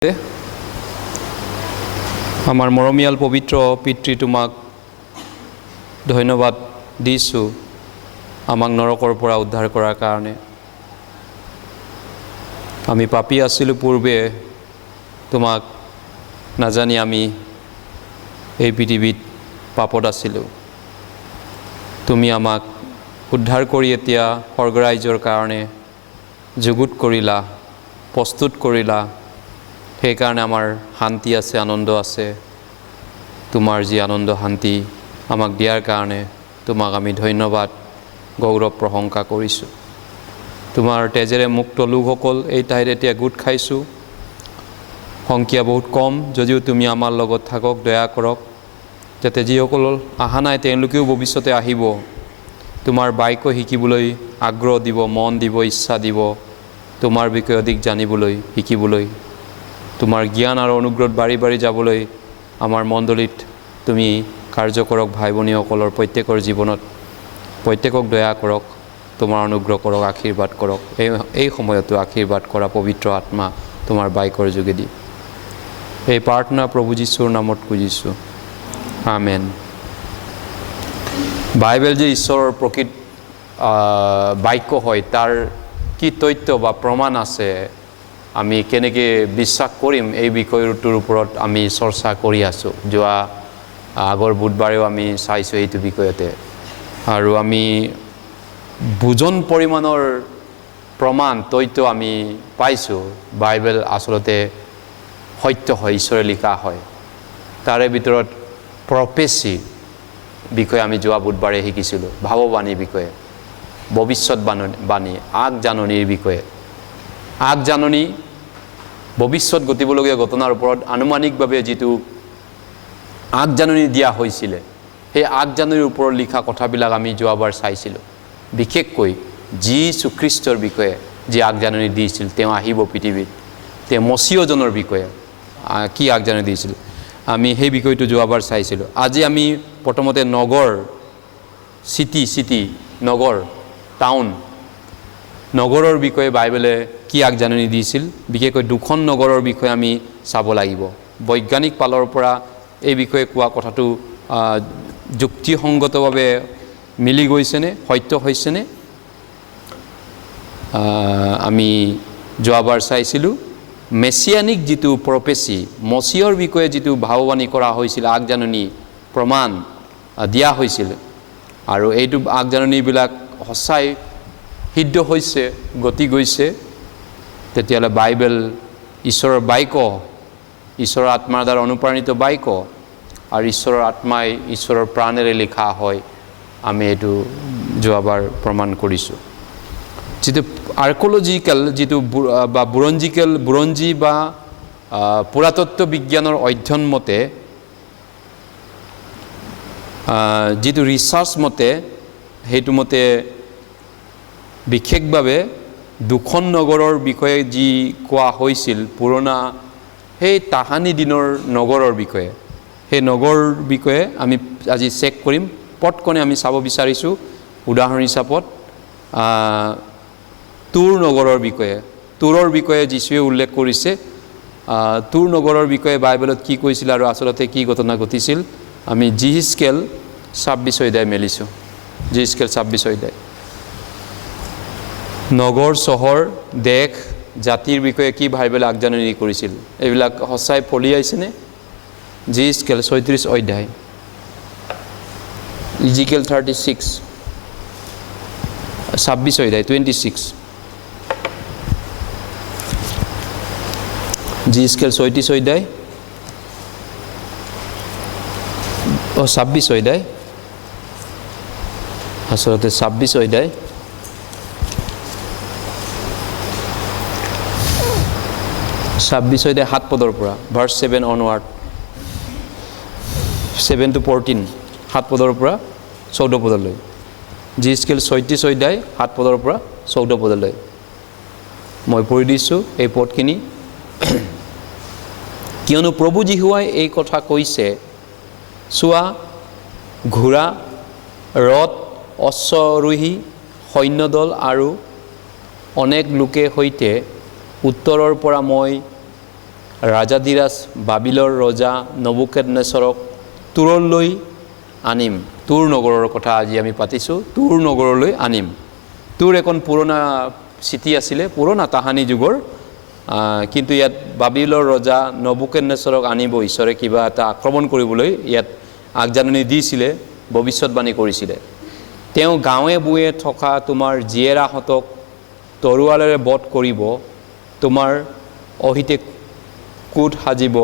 আমাৰ মৰমীয়াল পবিত্ৰ পিতৃ তোমাক ধন্যবাদ দিছোঁ আমাক নৰকৰ পৰা উদ্ধাৰ কৰাৰ কাৰণে। আমি পাপী আছিলোঁ পূৰ্বে, তোমাক নাজানি আমি এই পৃথিৱীত পাপত আছিলোঁ। তুমি আমাক উদ্ধাৰ কৰি এতিয়া স্বৰ্গৰাজ্যৰ কাৰণে যুগুত কৰিলা, প্ৰস্তুত কৰিলা। সেইকাৰণে আমাৰ শান্তি আছে, আনন্দ আছে। তোমাৰ যি আনন্দ শান্তি আমাক দিয়াৰ কাৰণে তোমাক আমি ধন্যবাদ গৌৰৱ প্ৰশংসা কৰিছোঁ। তোমাৰ তেজেৰে মুক্ত লোকসকল এই ঠাইত এতিয়া গোট খাইছোঁ। সংখ্যা বহুত কম, যদিও তুমি আমাৰ লগত থাকক, দয়া কৰক, যাতে যিসকল অহা নাই তেওঁলোকেও ভৱিষ্যতে আহিব, তোমাৰ বাক্য শিকিবলৈ আগ্ৰহ দিব, মন দিব, ইচ্ছা দিব, তোমাৰ বিষয়ে অধিক জানিবলৈ, শিকিবলৈ, তোমাৰ জ্ঞান আৰু অনুগ্ৰহত বাঢ়ি বাঢ়ি যাবলৈ আমাৰ মণ্ডলীত তুমি কাৰ্য কৰক। ভাই ভনীসকলৰ প্ৰত্যেকৰ জীৱনত প্ৰত্যেকক দয়া কৰক, তোমাৰ অনুগ্ৰহ কৰক, আশীৰ্বাদ কৰক। এই সময়তো আশীৰ্বাদ কৰা পবিত্ৰ আত্মা তোমাৰ বাক্যৰ যোগেদি। এই প্ৰাৰ্থনা প্ৰভু যীশুৰ নামত খুজিছোঁ, আমেন। বাইবেল যে ঈশ্বৰৰ প্ৰকৃত বাক্য হয়, তাৰ কি তথ্য বা প্ৰমাণ আছে, আমি কেনেকৈ বিশ্বাস কৰিম, এই বিষয়টোৰ ওপৰত আমি চৰ্চা কৰি আছোঁ। যোৱা আগৰ বুধবাৰেও আমি চাইছোঁ এইটো বিষয়তে, আৰু আমি বুজন পৰিমাণৰ প্ৰমাণ তথ্য আমি পাইছোঁ। বাইবেল আচলতে সত্য হয়, ঈশ্বৰে লিখা হয়। তাৰে ভিতৰত প্ৰফেচি বিষয়ে আমি যোৱা বুধবাৰে শিকিছিলোঁ, ভাৱবাণীৰ বিষয়ে, ভৱিষ্যতবাণী, আগজাননীৰ বিষয়ে। আগজাননী, ভৱিষ্যত ঘটিবলগীয়া ঘটনাৰ ওপৰত আনুমানিকভাৱে যিটো আগজাননী দিয়া হৈছিলে, সেই আগজাননীৰ ওপৰত লিখা কথাবিলাক আমি যোৱাবাৰ চাইছিলোঁ। বিশেষকৈ যীশু খ্ৰীষ্টৰ বিষয়ে যি আগজাননী দিছিল, তেওঁ আহিব পৃথিৱীত, তেওঁ মছিয়জনৰ বিষয়ে কি আগজাননী দিছিল, আমি সেই বিষয়টো যোৱাবাৰ চাইছিলোঁ। আজি আমি প্ৰথমতে নগৰ, চিটি, নগৰ, টাউন, নগৰৰ বিষয়ে বাইবেলে কি আগজাননী দিছিল, বিশেষকৈ দুখন নগৰৰ বিষয়ে আমি চাব লাগিব। বৈজ্ঞানিক ফালৰ পৰা এই বিষয়ে কোৱা কথাটো যুক্তিসংগতভাৱে মিলি গৈছেনে, সত্য হৈছেনে, আমি যোৱাবাৰ চাইছিলোঁ। মেছিয়ানিক যিটো প্ৰফেচি, মছিয়ৰ বিষয়ে যিটো ভাৱবাণী কৰা হৈছিল, আগজাননী প্ৰমাণ দিয়া হৈছিল, আৰু এইটো আগজাননীবিলাক সঁচাই সিদ্ধ হৈছে, গতি গৈছে, তেতিয়াহ'লে বাইবেল ঈশ্বৰৰ বাক্য, ঈশ্বৰৰ আত্মাৰ দ্বাৰা অনুপ্ৰাণিত বাক্য, আৰু ঈশ্বৰৰ আত্মাই ঈশ্বৰৰ প্ৰাণেৰে লিখা হয়। আমি এইটো যোৱাবাৰ প্ৰমাণ কৰিছোঁ। যিটো আৰ্কলজিকেল, যিটো বা বুৰঞ্জী বা পুৰাতত্ত্ব বিজ্ঞানৰ অধ্যয়ন মতে, যিটো ৰিচাৰ্চ মতে, সেইটো মতে বিশেষভাৱে দুখন নগৰৰ বিষয়ে যি কোৱা হৈছিল, পুৰণা সেই তাহানি দিনৰ নগৰৰ বিষয়ে, সেই নগৰৰ বিষয়ে আমি আজি চেক কৰিম। পটকনে আমি চাব বিচাৰিছোঁ উদাহৰণ হিচাপত তুৰ নগৰৰ বিষয়ে। তুৰৰ বিষয়ে যীশুৱে উল্লেখ কৰিছে। তুৰ নগৰৰ বিষয়ে বাইবেলত কি কৈছিল আৰু আচলতে কি ঘটনা ঘটিছিল, আমি জিহিজকেল 26 অধ্যায় মেলিছোঁ। জিহিজকেল 26 অধ্যায়। নগৰ, চহৰ, দেশ, জাতিৰ বিষয়ে কি বাইবেলে আগজাননী কৰিছিল, এইবিলাক সঁচাই ফলিয়াইছেনে? জিহিজকেল 36 অধ্যায়, ইজিকেল 36, 26 অধ্যায় 26, জিহিজকেল 36 অধ্যায়, 26 অধ্যায়, আচলতে 26 অধ্যায়, 26 অধ্যায় 7 পদৰ পৰা, ভাৰ্চ 7 অনৱাৰ্ড, 7 to 14, 7 পদৰ পৰা 14 পদলৈ। জিহিজকেল 36 অধ্যায় 7 পদৰ পৰা 14 পদলৈ মই পঢ়ি দিছোঁ এই পদখিনি। কিয়নো প্ৰভু যীশুৱাই এই কথা কৈছে, চোৱা, ঘোঁৰা, ৰথ, অশ্বাৰোহী, সৈন্যদল আৰু অনেক লোকে সৈতে উত্তৰৰ পৰা মই ৰাজাধিৰাজ বাবিলৰ ৰজা নবুকেডনেছৰক তুৰলৈ আনিম। তুৰ নগৰৰ কথা আজি আমি পাতিছোঁ। তুৰ নগৰলৈ আনিম। তুৰ এখন পুৰণা চিটি আছিলে, পুৰণা তাহানি যুগৰ, কিন্তু ইয়াত বাবিলৰ ৰজা নবুকেডনেছৰক আনিব ঈশ্বৰে কিবা এটা আক্ৰমণ কৰিবলৈ ইয়াত আগজাননী দিছিলে, ভৱিষ্যতবাণী কৰিছিলে। তেওঁ গাঁৱে বুৱে থকা তোমাৰ জীয়েৰাহঁতক তৰোৱালেৰে বধ কৰিব, তোমাৰ অহিতে কোট সাজিব,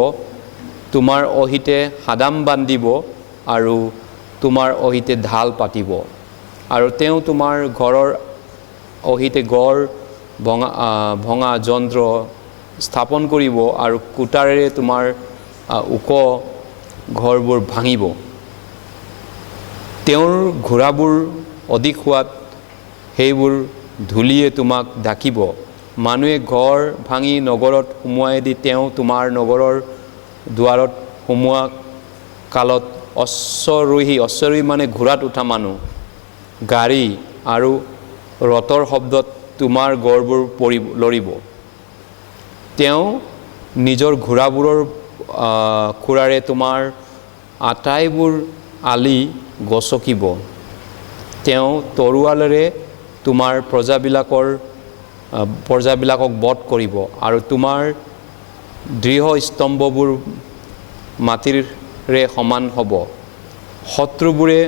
তোমাৰ অহিতে সাদাম বান্ধিব আৰু তোমাৰ অহিতে ঢাল পাতিব। আৰু তেওঁ তোমাৰ ঘৰৰ অহিতে গড় ভঙা যন্ত্ৰ স্থাপন কৰিব আৰু কুটাৰেৰে তোমাৰ ওখ ঘৰবোৰ ভাঙিব। তেওঁৰ ঘোঁৰাবোৰ অধিক হোৱাত সেইবোৰ ধূলিয়ে তোমাক ঢাকিব। মানুহে ঘৰ ভাঙি নগৰত সোমোৱাই দি তেওঁ তোমাৰ নগৰৰ দুৱাৰত সোমোৱা কালত অশ্বৰোহী মানে ঘোঁৰাত উঠা মানুহ, গাড়ী আৰু ৰথৰ শব্দত তোমাৰ গড়বোৰ লৰিব। তেওঁ নিজৰ ঘোঁৰাবোৰৰ খুৰাৰে তোমাৰ আটাইবোৰ আলি গছকিব। তেওঁ তৰোৱালেৰে তোমাৰ প্ৰজাবিলাকক বধ কৰিব আৰু তোমাৰ দৃঢ় স্তম্ভবোৰ মাটিৰে সমান হ'ব। শত্ৰুবোৰে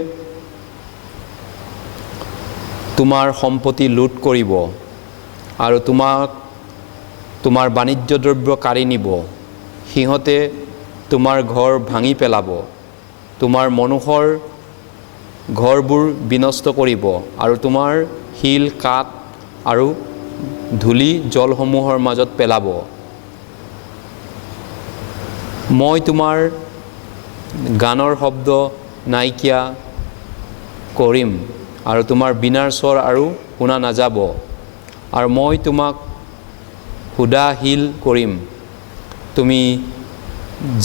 তোমাৰ সম্পত্তি লুট কৰিব আৰু তোমাৰ বাণিজ্য দ্ৰব্য কাঢ়ি নিব। সিহঁতে তোমাৰ ঘৰ ভাঙি পেলাব, তোমাৰ মানুহৰ ঘৰবোৰ বিনষ্ট কৰিব আৰু তোমাৰ শিল কাঠ আৰু ধূলি জলসমূহৰ মাজত পেলাব। মই তোমাৰ গানৰ শব্দ নাইকিয়া কৰিম আৰু তোমাৰ বীণাৰ স্বৰ আৰু শুনা নাযাব। আৰু মই তোমাক সুদাশীল কৰিম, তুমি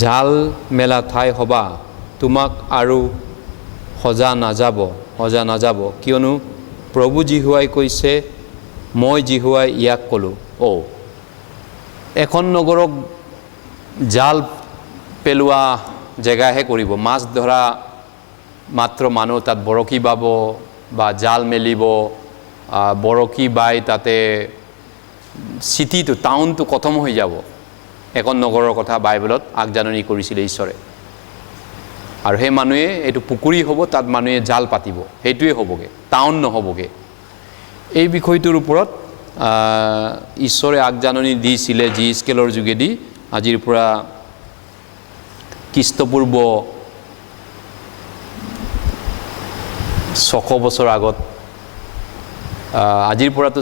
জাল মেলা ঠাই হ'বা, তোমাক আৰু সজা নাযাব, কিয়নো প্ৰভু জিহুৱাই কৈছে, মই জিহুৱাই ইয়াক ক'লোঁ। এখন নগৰক জাল পেলোৱা জেগাহে কৰিব, মাছ ধৰা মাত্ৰ মানুহ তাত বৰশী বাব বা জাল মেলিব, বৰশী বাই তাতে চিটিটো টাউনটো খতম হৈ যাব। এখন নগৰৰ কথা বাইবেলত আগজাননী কৰিছিলে ঈশ্বৰে। আৰু সেই মানুহে এইটো পুখুৰী হ'ব, তাত মানুহে জাল পাতিব, সেইটোৱে হ'বগৈ, টাউন নহ'বগৈ। এই বিষয়টোৰ ওপৰত ঈশ্বৰে আগজাননী দিছিলে জিস্কেলৰ যোগেদি। আজিৰ পৰা খ্ৰীষ্টপূৰ্ব 600 বছৰ আগত, আজিৰ পৰাতো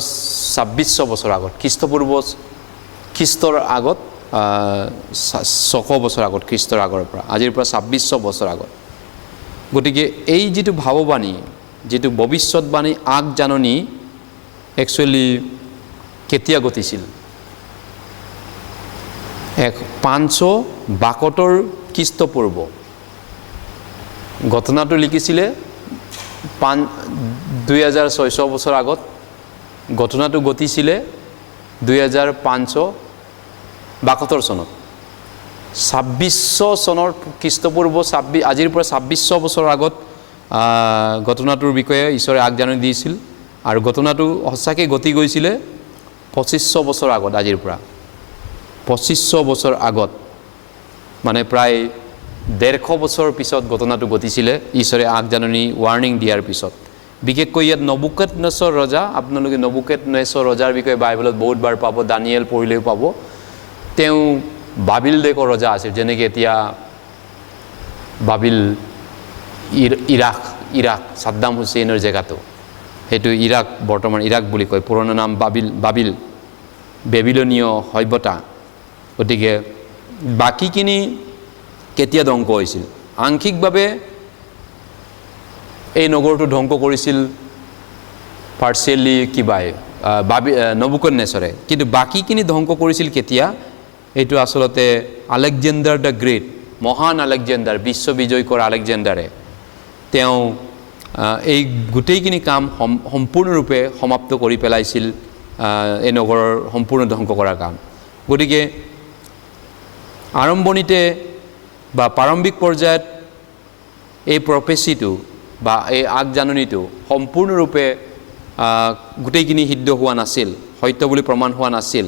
2600 বছৰ আগত, খ্ৰীষ্টৰ আগত 600 বছৰ আগত, খ্ৰীষ্টৰ আগৰ পৰা, আজিৰ পৰা 2600 বছৰ আগত। গতিকে এই যিটো ভাৱবাণী, যিটো ভৱিষ্যতবাণী আগজাননী একচুৱেলি কেতিয়া ঘটিছিল? 562 খ্ৰীষ্টপূৰ্ব। ঘটনাটো লিখিছিলে 2600 বছৰ আগত, ঘটনাটো ঘটিছিলে 2572 চনত। 2600 চনৰ খ্ৰীষ্টপূৰ্ব আজিৰ পৰা 2600 বছৰ আগত ঘটনাটোৰ বিষয়ে ঈশ্বৰে আগজাননী দিছিল। আৰু ঘটনাটো সঁচাকৈ ঘটি গৈছিলে 2500 বছৰ আগত, আজিৰ পৰা 2500 বছৰ আগত, মানে প্ৰায় 150 বছৰ পিছত ঘটনাটো ঘটিছিলে ঈশ্বৰে আগজাননী ৱাৰ্ণিং দিয়াৰ পিছত। বিশেষকৈ ইয়াত নবুকেডনেছৰ ৰজা, আপোনালোকে নবুকেডনেছৰ ৰজাৰ বিষয়ে বাইবেলত বহুতবাৰ পাব, দানিয়েল পঢ়িলেও পাব। তেওঁ বাবিল দেশৰ ৰজা আছিল, যেনেকৈ এতিয়া বাবিল ইৰাক ছাদ্দাম হুছেইনৰ জেগাটো, সেইটো ইৰাক, বৰ্তমান ইৰাক বুলি কয়, পুৰণা নাম বাবিল, বেবিলনীয় সভ্যতা। গতিকে বাকীখিনি কেতিয়া ধ্বংস হৈছিল? আংশিকভাৱে এই নগৰটো ধ্বংস কৰিছিল পাৰ্চিয়েলি নবুকেডনেছৰে, কিন্তু বাকীখিনি ধ্বংস কৰিছিল কেতিয়া? এইটো আচলতে আলেকজেণ্ডাৰ দ্য গ্ৰেট, মহান আলেকজেণ্ডাৰ, বিশ্ব বিজয় কৰা আলেকজেণ্ডাৰে তেওঁ এই গোটেইখিনি কাম সম্পূৰ্ণৰূপে সমাপ্ত কৰি পেলাইছিল, এই নগৰৰ সম্পূৰ্ণ ধ্বংস কৰাৰ কাম। গতিকে আৰম্ভণিতে বা প্ৰাৰম্ভিক পৰ্যায়ত এই প্ৰফেচিটো বা এই আগজাননীটো সম্পূৰ্ণৰূপে গোটেইখিনি সিদ্ধ হোৱা নাছিল, সত্য বুলি প্ৰমাণ হোৱা নাছিল।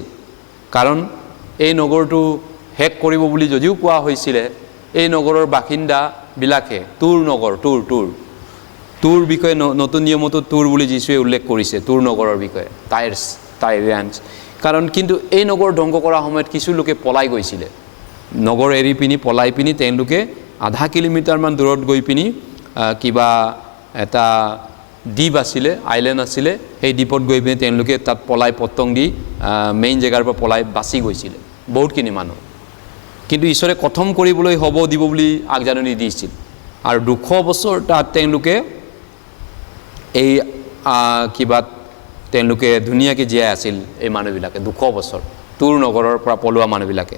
কাৰণ এই নগৰটো শেষ কৰিব বুলি যদিও কোৱা হৈছিলে, এই নগৰৰ বাসিন্দাবিলাকে তুৰ নগৰ, তুৰ বিষয়ে নতুন নিয়মতো তুৰ বুলি যীশুৱে উল্লেখ কৰিছে, তুৰ নগৰৰ বিষয়ে, টাইৰেন্স। কাৰণ কিন্তু এই নগৰ ধ্বংস কৰাৰ সময়ত কিছু লোকে পলাই গৈছিলে, নগৰ এৰি পিনি পলাই পিনি তেওঁলোকে আধা কিলোমিটাৰমান দূৰত গৈ পিনি কিবা এটা দ্বীপ আছিলে, আইলেণ্ড আছিলে, সেই দ্বীপত গৈ পিনি তেওঁলোকে তাত পলাই পতং দি মেইন জেগাৰ পৰা পলাই বাচি গৈছিলে বহুতখিনি মানুহ। কিন্তু ঈশ্বৰে কথম কৰিবলৈ হ'ব দিব বুলি আগজাননী দিছিল। আৰু 200 বছৰ তাত তেওঁলোকে এই কিবাত তেওঁলোকে ধুনীয়াকৈ জীয়াই আছিল এই মানুহবিলাকে 200 বছৰ, তুৰ নগৰৰ পৰা পলোৱা মানুহবিলাকে।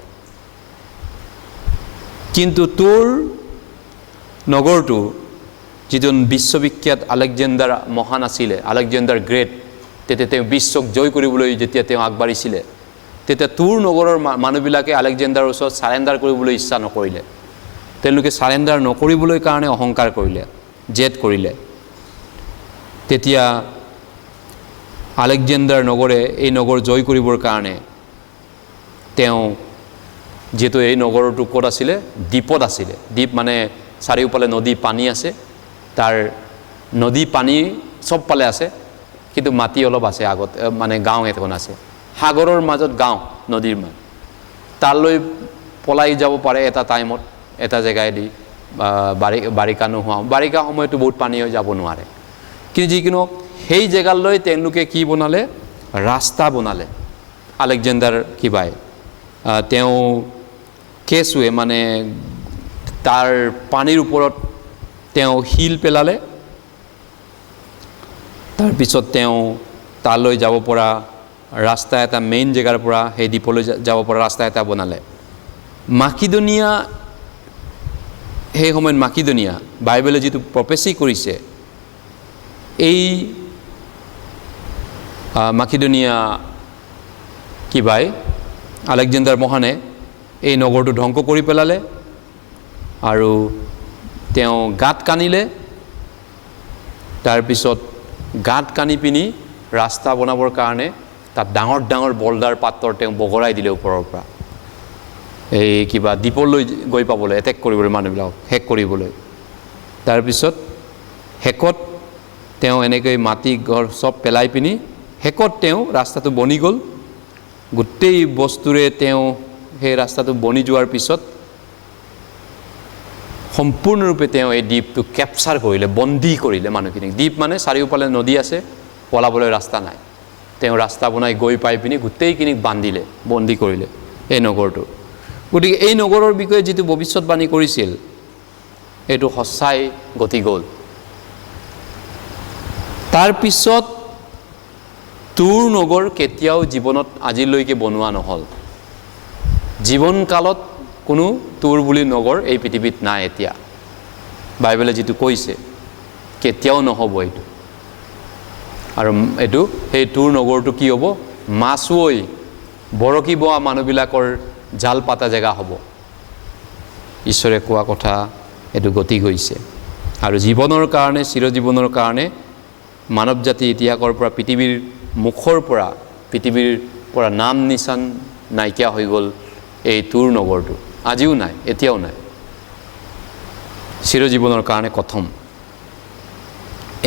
কিন্তু তুৰ নগৰটো যিজন বিশ্ববিখ্যাত আলেকজেণ্ডাৰ মহান আছিলে, আলেকজেণ্ডাৰ গ্ৰেট, তেতিয়া তেওঁ বিশ্বক জয় কৰিবলৈ যেতিয়া তেওঁ আগবাঢ়িছিলে, তেতিয়া তুৰ নগৰৰ মানুহবিলাকে আলেকজেণ্ডাৰৰ ওচৰত চাৰেণ্ডাৰ কৰিবলৈ ইচ্ছা নকৰিলে। তেওঁলোকে চাৰেণ্ডাৰ নকৰিবলৈ কাৰণে অহংকাৰ কৰিলে, জেদ কৰিলে। তেতিয়া আলেকজেণ্ডাৰ নগৰে এই নগৰ জয় কৰিবৰ কাৰণে তেওঁ, যিহেতু এই নগৰটো ক'ত আছিলে, দ্বীপত আছিলে, দ্বীপ মানে চাৰিওফালে নদী পানী আছে, তাৰ নদী পানী চবফালে আছে, কিন্তু মাটি অলপ আছে আগত, মানে গাঁও এখন আছে, সাগৰৰ মাজত গাঁও, নদীৰ মাজত, তালৈ পলাই যাব পাৰে এটা টাইমত, এটা জেগাইদি বাৰিষা নোহোৱা, বাৰিষা সময়তো বহুত পানী হৈ যাব নোৱাৰে। কিন্তু যিকোনো সেই জেগালৈ তেওঁলোকে কি বনালে, ৰাস্তা বনালে আলেকজেণ্ডাৰ কিবাই, তেওঁ কেঁচুৱে মানে তাৰ পানীৰ ওপৰত তেওঁ শিল পেলালে, তাৰপিছত তেওঁ তালৈ যাব পৰা ৰাস্তা এটা, মেইন জেগাৰ পৰা সেই দ্বীপলৈ যাব পৰা ৰাস্তা এটা বনালে। মাকিদনিয়া, সেই সময়ত মাকিদনিয়া, বাইবেলে যিটো প্ৰফেচি কৰিছে, এই মাকিদনিয়া কিবাই আলেকজেণ্ডাৰ মহানে এই নগৰটো ধ্বংস কৰি পেলালে আৰু তেওঁ গাঁত কানিলে। তাৰপিছত গাঁত কানি পিনি ৰাস্তা বনাবৰ কাৰণে তাত ডাঙৰ ডাঙৰ বল্ডাৰ পাথৰ তেওঁ বগৰাই দিলে ওপৰৰ পৰা, এই কিবা দ্বীপলৈ গৈ পাবলৈ, এটেক কৰিবলৈ মানুহবিলাকক শেষ কৰিবলৈ। তাৰপিছত শেষত তেওঁ এনেকৈ মাটি ঘৰ চব পেলাই পিনি শেষত তেওঁ ৰাস্তাটো বনি গ'ল। গোটেই বস্তুৰে তেওঁ সেই ৰাস্তাটো বনি যোৱাৰ পিছত সম্পূৰ্ণৰূপে তেওঁ এই দ্বীপটো কেপচাৰ কৰিলে, বন্দী কৰিলে মানুহখিনিক। দ্বীপ মানে চাৰিওফালে নদী আছে, পলাবলৈ ৰাস্তা নাই, তেওঁ ৰাস্তা বনাই গৈ পাই পিনি গোটেইখিনিক বান্ধিলে, বন্দী কৰিলে এই নগৰটো। গতিকে এই নগৰৰ বিষয়ে যিটো ভৱিষ্যতবাণী কৰিছিল, এইটো সঁচাই গতি গ'ল। তাৰপিছত তুৰ নগৰ কেতিয়াও জীৱনত আজিলৈকে বনোৱা নহ'ল। জীৱনকালত কোনো তুৰ বুলি নগৰ এই পৃথিৱীত নাই এতিয়া। বাইবেলে যিটো কৈছে কেতিয়াও নহ'ব এইটো। আৰু এইটো সেই তুৰ নগৰটো কি হ'ব, মাছুৱৈ বৰশী বোৱা মানুহবিলাকৰ জাল পাতা জেগা হ'ব। ঈশ্বৰে কোৱা কথা এইটো গতি গৈছে। আৰু জীৱনৰ কাৰণে, চিৰজীৱনৰ কাৰণে মানৱ জাতি ইতিহাসৰ পৰা, পৃথিৱীৰ মুখৰ পৰা, পৃথিৱীৰ পৰা নাম নিচান নাইকিয়া হৈ গ'ল এই তুৰ নগৰটো। আজিও নাই, এতিয়াও নাই, চিৰজীৱনৰ কাৰণে কথম।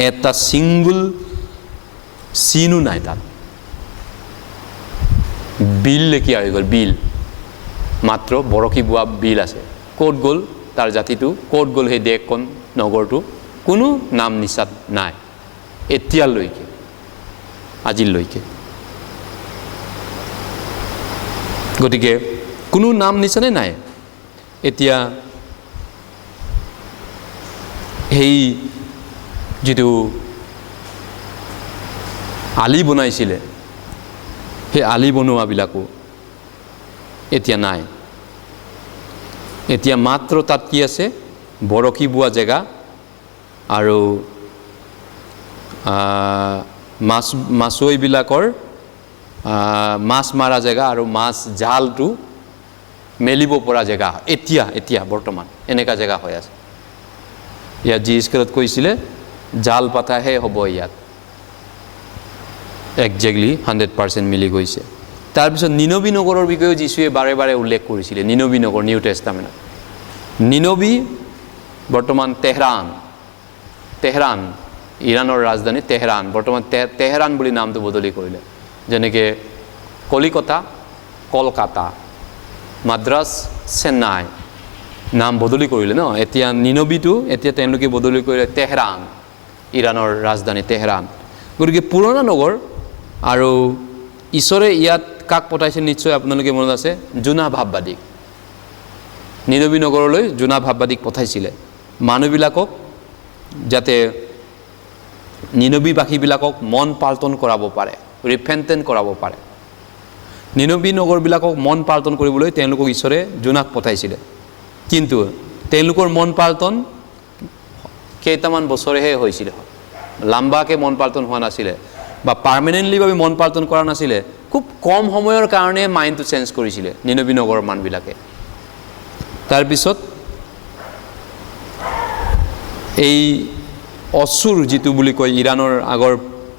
এটা ছিংগুল চিনো নাই তাত। বিল লেখীয়া হৈ গ'ল, বিল, মাত্ৰ বৰশী বোৱা বিল আছে। ক'ত গ'ল তাৰ জাতিটো, ক'ত গ'ল সেই দেশখন, নগৰটো, কোনো নাম নিচান নাই এতিয়ালৈকে, আজিলৈকে। গতিকে কোনো নাম নিচানে নাই। এতিয়া সেই যিটো আলি বনাইছিলে, সেই আলি বনোৱাবিলাকো এতিয়া নাই। এতিয়া মাত্ৰ তাত কি আছে, বৰশী বোৱা জেগা আৰু মাছুৱৈবিলাকৰ মাছ মাৰা জেগা আৰু মাছ জালটো মেলিব পৰা জেগা এতিয়া বৰ্তমান এনেকা জেগা হৈ আছে ইয়াত জি স্কেলত কৈছিলে জাল পাতাহে হ'ব ইয়াত একজেক্টলি 100% মিলি গৈছে তাৰপিছত নিনবী নগৰৰ বিষয়ে যীশুৱে বাৰে বাৰে উল্লেখ কৰিছিলে নিনবী নগৰ নিউ টেষ্টামেণ্টত নিনবী বৰ্তমান তেহৰান ইৰাণৰ ৰাজধানী তেহৰান বৰ্তমান তেহৰান বুলি নামটো বদলি কৰিলে যেনেকৈ কলকাতা মাদ্ৰাছ চেন্নাই নাম বদলি কৰিলে ন এতিয়া নিনবীটো এতিয়া তেওঁলোকে বদলি কৰিলে তেহৰান ইৰাণৰ ৰাজধানী তেহৰান গতিকে পুৰণা নগৰ আৰু ঈশ্বৰে ইয়াত কাক পঠাইছে নিশ্চয় আপোনালোকে মনত আছে জোনা ভাৱবাদীক নিনবী নগৰলৈ জোনা ভাৱবাদীক পঠাইছিলে মানুহবিলাকক যাতে নিনবীবাসীবিলাকক মন পাল্টন কৰাব পাৰে ৰিপেণ্টেণ্ট কৰাব পাৰে নিনবী নগৰবিলাকক মন পাল্টন কৰিবলৈ তেওঁলোকক ঈশ্বৰে জোনাক পঠাইছিলে কিন্তু তেওঁলোকৰ মন পাল্টন কেইটামান বছৰেহে হৈছিলে লম্বাকৈ মন পাল্টন হোৱা নাছিলে বা পাৰ্মানেণ্টলিভাৱে মন পাল্টন কৰা নাছিলে খুব কম সময়ৰ কাৰণে মাইণ্ডটো চেঞ্জ কৰিছিলে নিনবী নগৰৰ মানুহবিলাকে তাৰপিছত এই অসুৰ যিটো বুলি কয় ইৰাণৰ আগৰ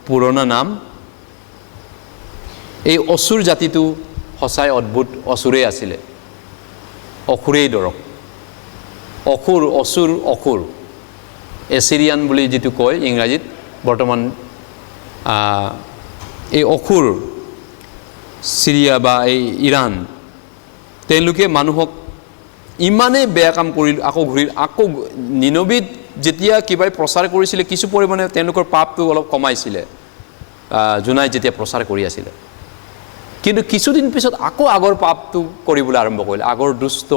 পুৰণা নাম এই অসুৰ জাতিটো সঁচাই অদ্ভুত অসুৰেই আছিলে অসুৰেই দৰক অসুৰ এছিৰিয়ান বুলি যিটো কয় ইংৰাজীত বৰ্তমান এই অসুৰ সিৰিয়া বা এই ইৰাণ তেওঁলোকে মানুহক ইমানেই বেয়া কাম কৰি আকৌ নিনবীত যেতিয়া কিবাই প্ৰচাৰ কৰিছিলে কিছু পৰিমাণে তেওঁলোকৰ পাপটো অলপ কমাইছিলে জোনাই যেতিয়া প্ৰচাৰ কৰি আছিলে কিন্তু কিছুদিন পিছত আকৌ আগৰ পাপটো কৰিবলৈ আৰম্ভ কৰিলে আগৰ দুষ্ট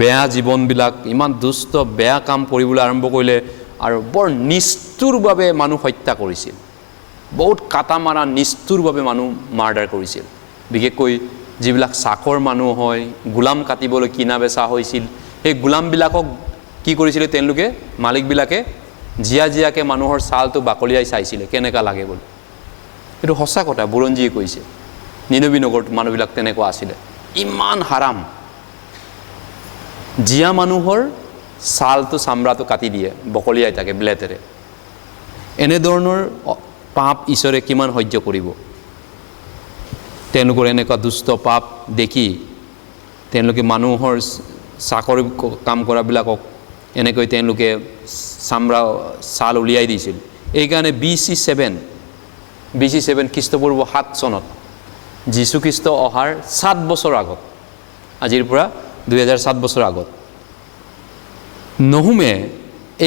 বেয়া জীৱনবিলাক ইমান দুষ্ট বেয়া কাম কৰিবলৈ আৰম্ভ কৰিলে আৰু বৰ নিষ্ঠুৰভাৱে মানুহ হত্যা কৰিছিল বহুত কাটা মাৰা নিষ্ঠুৰভাৱে মানুহ মাৰ্ডাৰ কৰিছিল বিশেষকৈ যিবিলাক চাকৰ মানুহ হয় গোলাম কাটিবলৈ কিনা বেচা হৈছিল সেই গোলামবিলাকক কি কৰিছিলে তেওঁলোকে মালিকবিলাকে জিয়াকে মানুহৰ ছালটো বাকলিয়াই চাইছিলে কেনেকা লাগে বুলি এইটো সঁচা কথা বুৰঞ্জীয়ে কৈছে নিনবী নগৰত মানুহবিলাক তেনেকুৱা আছিলে ইমান হাৰাম জিয়া মানুহৰ ছালটো চামৰাটো কাটি দিয়ে বকলিয়াই থাকে ব্লেটেৰে এনেধৰণৰ পাপ ঈশ্বৰে কিমান সহ্য কৰিব তেওঁলোকৰ এনেকুৱা দুষ্ট পাপ দেখি তেওঁলোকে মানুহৰ চাকৰি কাম কৰাবিলাকক এনেকৈ তেওঁলোকে চামৰা ছাল উলিয়াই দিছিল এইকাৰণে BC 7 খ্ৰীষ্টপূৰ্ব 7 চনত যীশুখ্ৰীষ্ট অহাৰ 7 বছৰ আগত আজিৰ পৰা 2007 বছৰ আগত নহুমে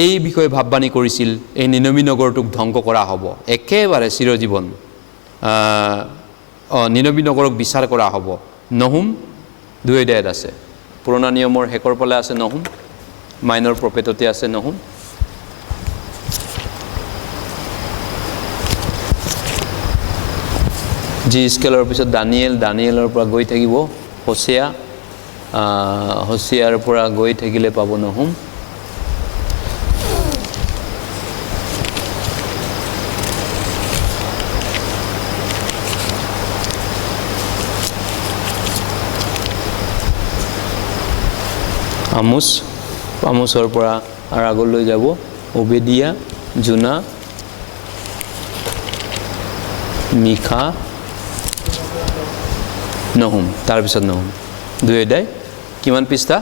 এই বিষয়ে ভাৱবাণী কৰিছিল এই নিনবী নগৰটোক ধ্বংস কৰা হ'ব একেবাৰে চিৰজীৱন নিনবী নগৰক বিচাৰ কৰা হ'ব নহুম 2 অধ্যায়ত আছে পুৰণা নিয়মৰ শেষৰ ফালে আছে নহুম মাইনৰ প্ৰফেটতে আছে নহুম জি স্কেলৰ পিছত দানিয়েলৰ পৰা গৈ থাকিব হোসেয়াৰ পৰা গৈ থাকিলে পাব নহুম আমোছৰ পৰা আৰু আগলৈ যাব ওবেদিয়া জোনা মিখা নহুম তাৰপিছত নহুম 2 অধ্যায় কিমান পৃষ্ঠা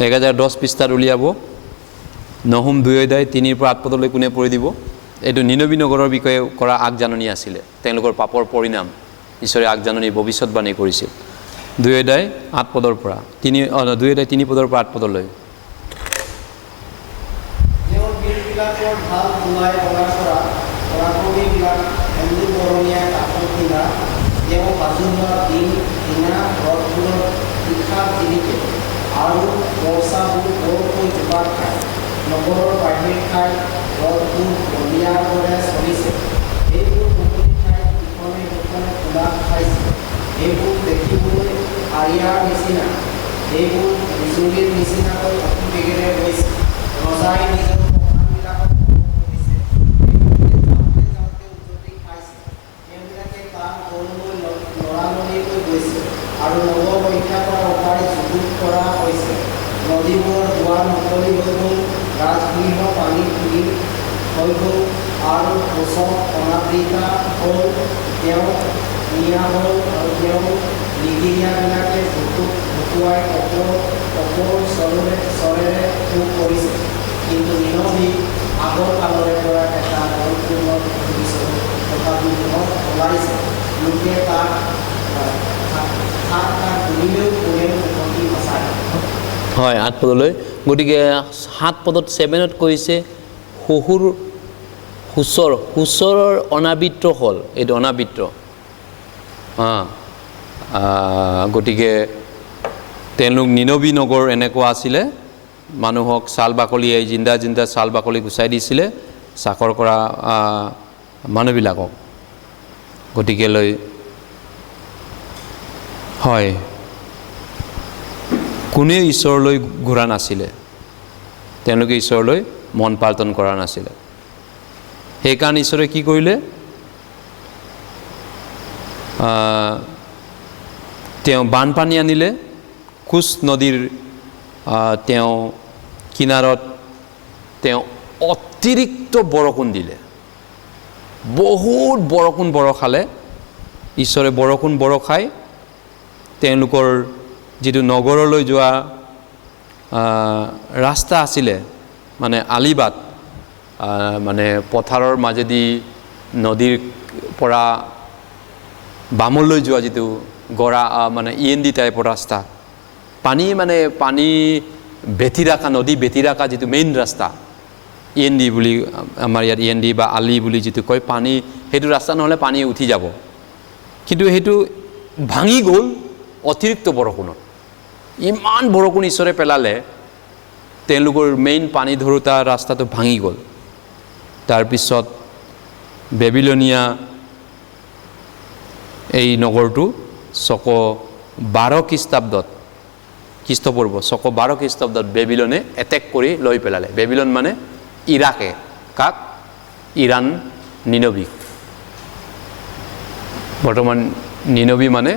1010 পৃষ্ঠাত উলিয়াব নহুম 2 অধ্যায় 3 পৰা 8 পদলৈ কোনে পঢ়ি দিব এইটো নিনবী নগৰৰ বিষয়ে কৰা আগজাননী আছিলে তেওঁলোকৰ পাপৰ পৰিণাম ঈশ্বৰে আগজাননী ভৱিষ্যতবাণী কৰিছিল 2 অধ্যায় 8 পদৰ পৰা 2 অধ্যায় 3 পদৰ পৰা 8 পদলৈ আৰু নগৰ ৰক্ষা কৰাৰ উপায় যুগুত কৰা হৈছে। নদীবোৰৰ দুৱাৰ মুকলি হৈ গ'ল, ৰাজগৃহ পানী তুলি হৈ গ'ল আৰু ওচৰ অনাবৃতা হ'ল। তেওঁ নিয়া হ'ল আৰু তেওঁ নিগিৰিয়াবিলাকে ভুকুৱাই কপোৰ চৰেৰে পোক কৰিছে। কিন্তু নিনবী আগৰ কালৰে পৰা এটা বলপূৰ্ণ তথাপি মনত ওলাইছে। লোকে তাক শুনিলেও কোনেও উভতি নাচায়। হয় 8 পদলৈ। গতিকে 7 পদত 7ত কৈছে সুচৰৰ অনাবৃত্ত হ'ল। এইটো অনাবৃত্ত। গতিকে তেওঁলোক নিনবী নগৰ এনেকুৱা আছিলে, মানুহক ছাল বাকলিয়ে জিন্দা ছাল বাকলি গুচাই দিছিলে চাকৰ কৰা মানুহবিলাকক। গতিকেলৈ হয় কোনেও ঈশ্বৰলৈ ঘূৰা নাছিলে, তেওঁলোকে ঈশ্বৰলৈ মন পাল্টন কৰা নাছিলে। সেইকাৰণে ঈশ্বৰে কি কৰিলে, তেওঁ বানপানী আনিলে। কোচ নদীৰ তেওঁ কিনাৰত তেওঁ অতিৰিক্ত বৰষুণ দিলে, বহুত বৰষুণ বৰষালে। ঈশ্বৰে বৰষুণ বৰষাই তেওঁলোকৰ যিটো নগৰলৈ যোৱা ৰাস্তা আছিলে, মানে আলিবাট, মানে পথাৰৰ মাজেদি নদীৰ পৰা বামলৈ যোৱা যিটো গৰা মানে END টাইপৰ ৰাস্তা, পানী বেঠি ৰাখা, নদী বেঠি ৰাখা যিটো মেইন ৰাস্তা END বুলি আমাৰ ইয়াত END বা আলি বুলি যিটো কয়, পানী সেইটো ৰাস্তা নহ'লে পানী উঠি যাব। কিন্তু সেইটো ভাঙি গ'ল অতিৰিক্ত বৰষুণত। ইমান বৰষুণ ঈশ্বৰে পেলালে, তেওঁলোকৰ মেইন পানী ধৰোতা ৰাস্তাটো ভাঙি গ'ল। তাৰপিছত বেবিলনিয়া এই নগৰটো 12 খ্ৰীষ্টাব্দত, খ্ৰীষ্টপূৰ্ব 12 খ্ৰীষ্টাব্দত বেবিলনে এটেক কৰি লৈ পেলালে। বেবিলন মানে ইৰাকে, কাক? ইৰাণ, নিনবী। বৰ্তমান নিনবী মানে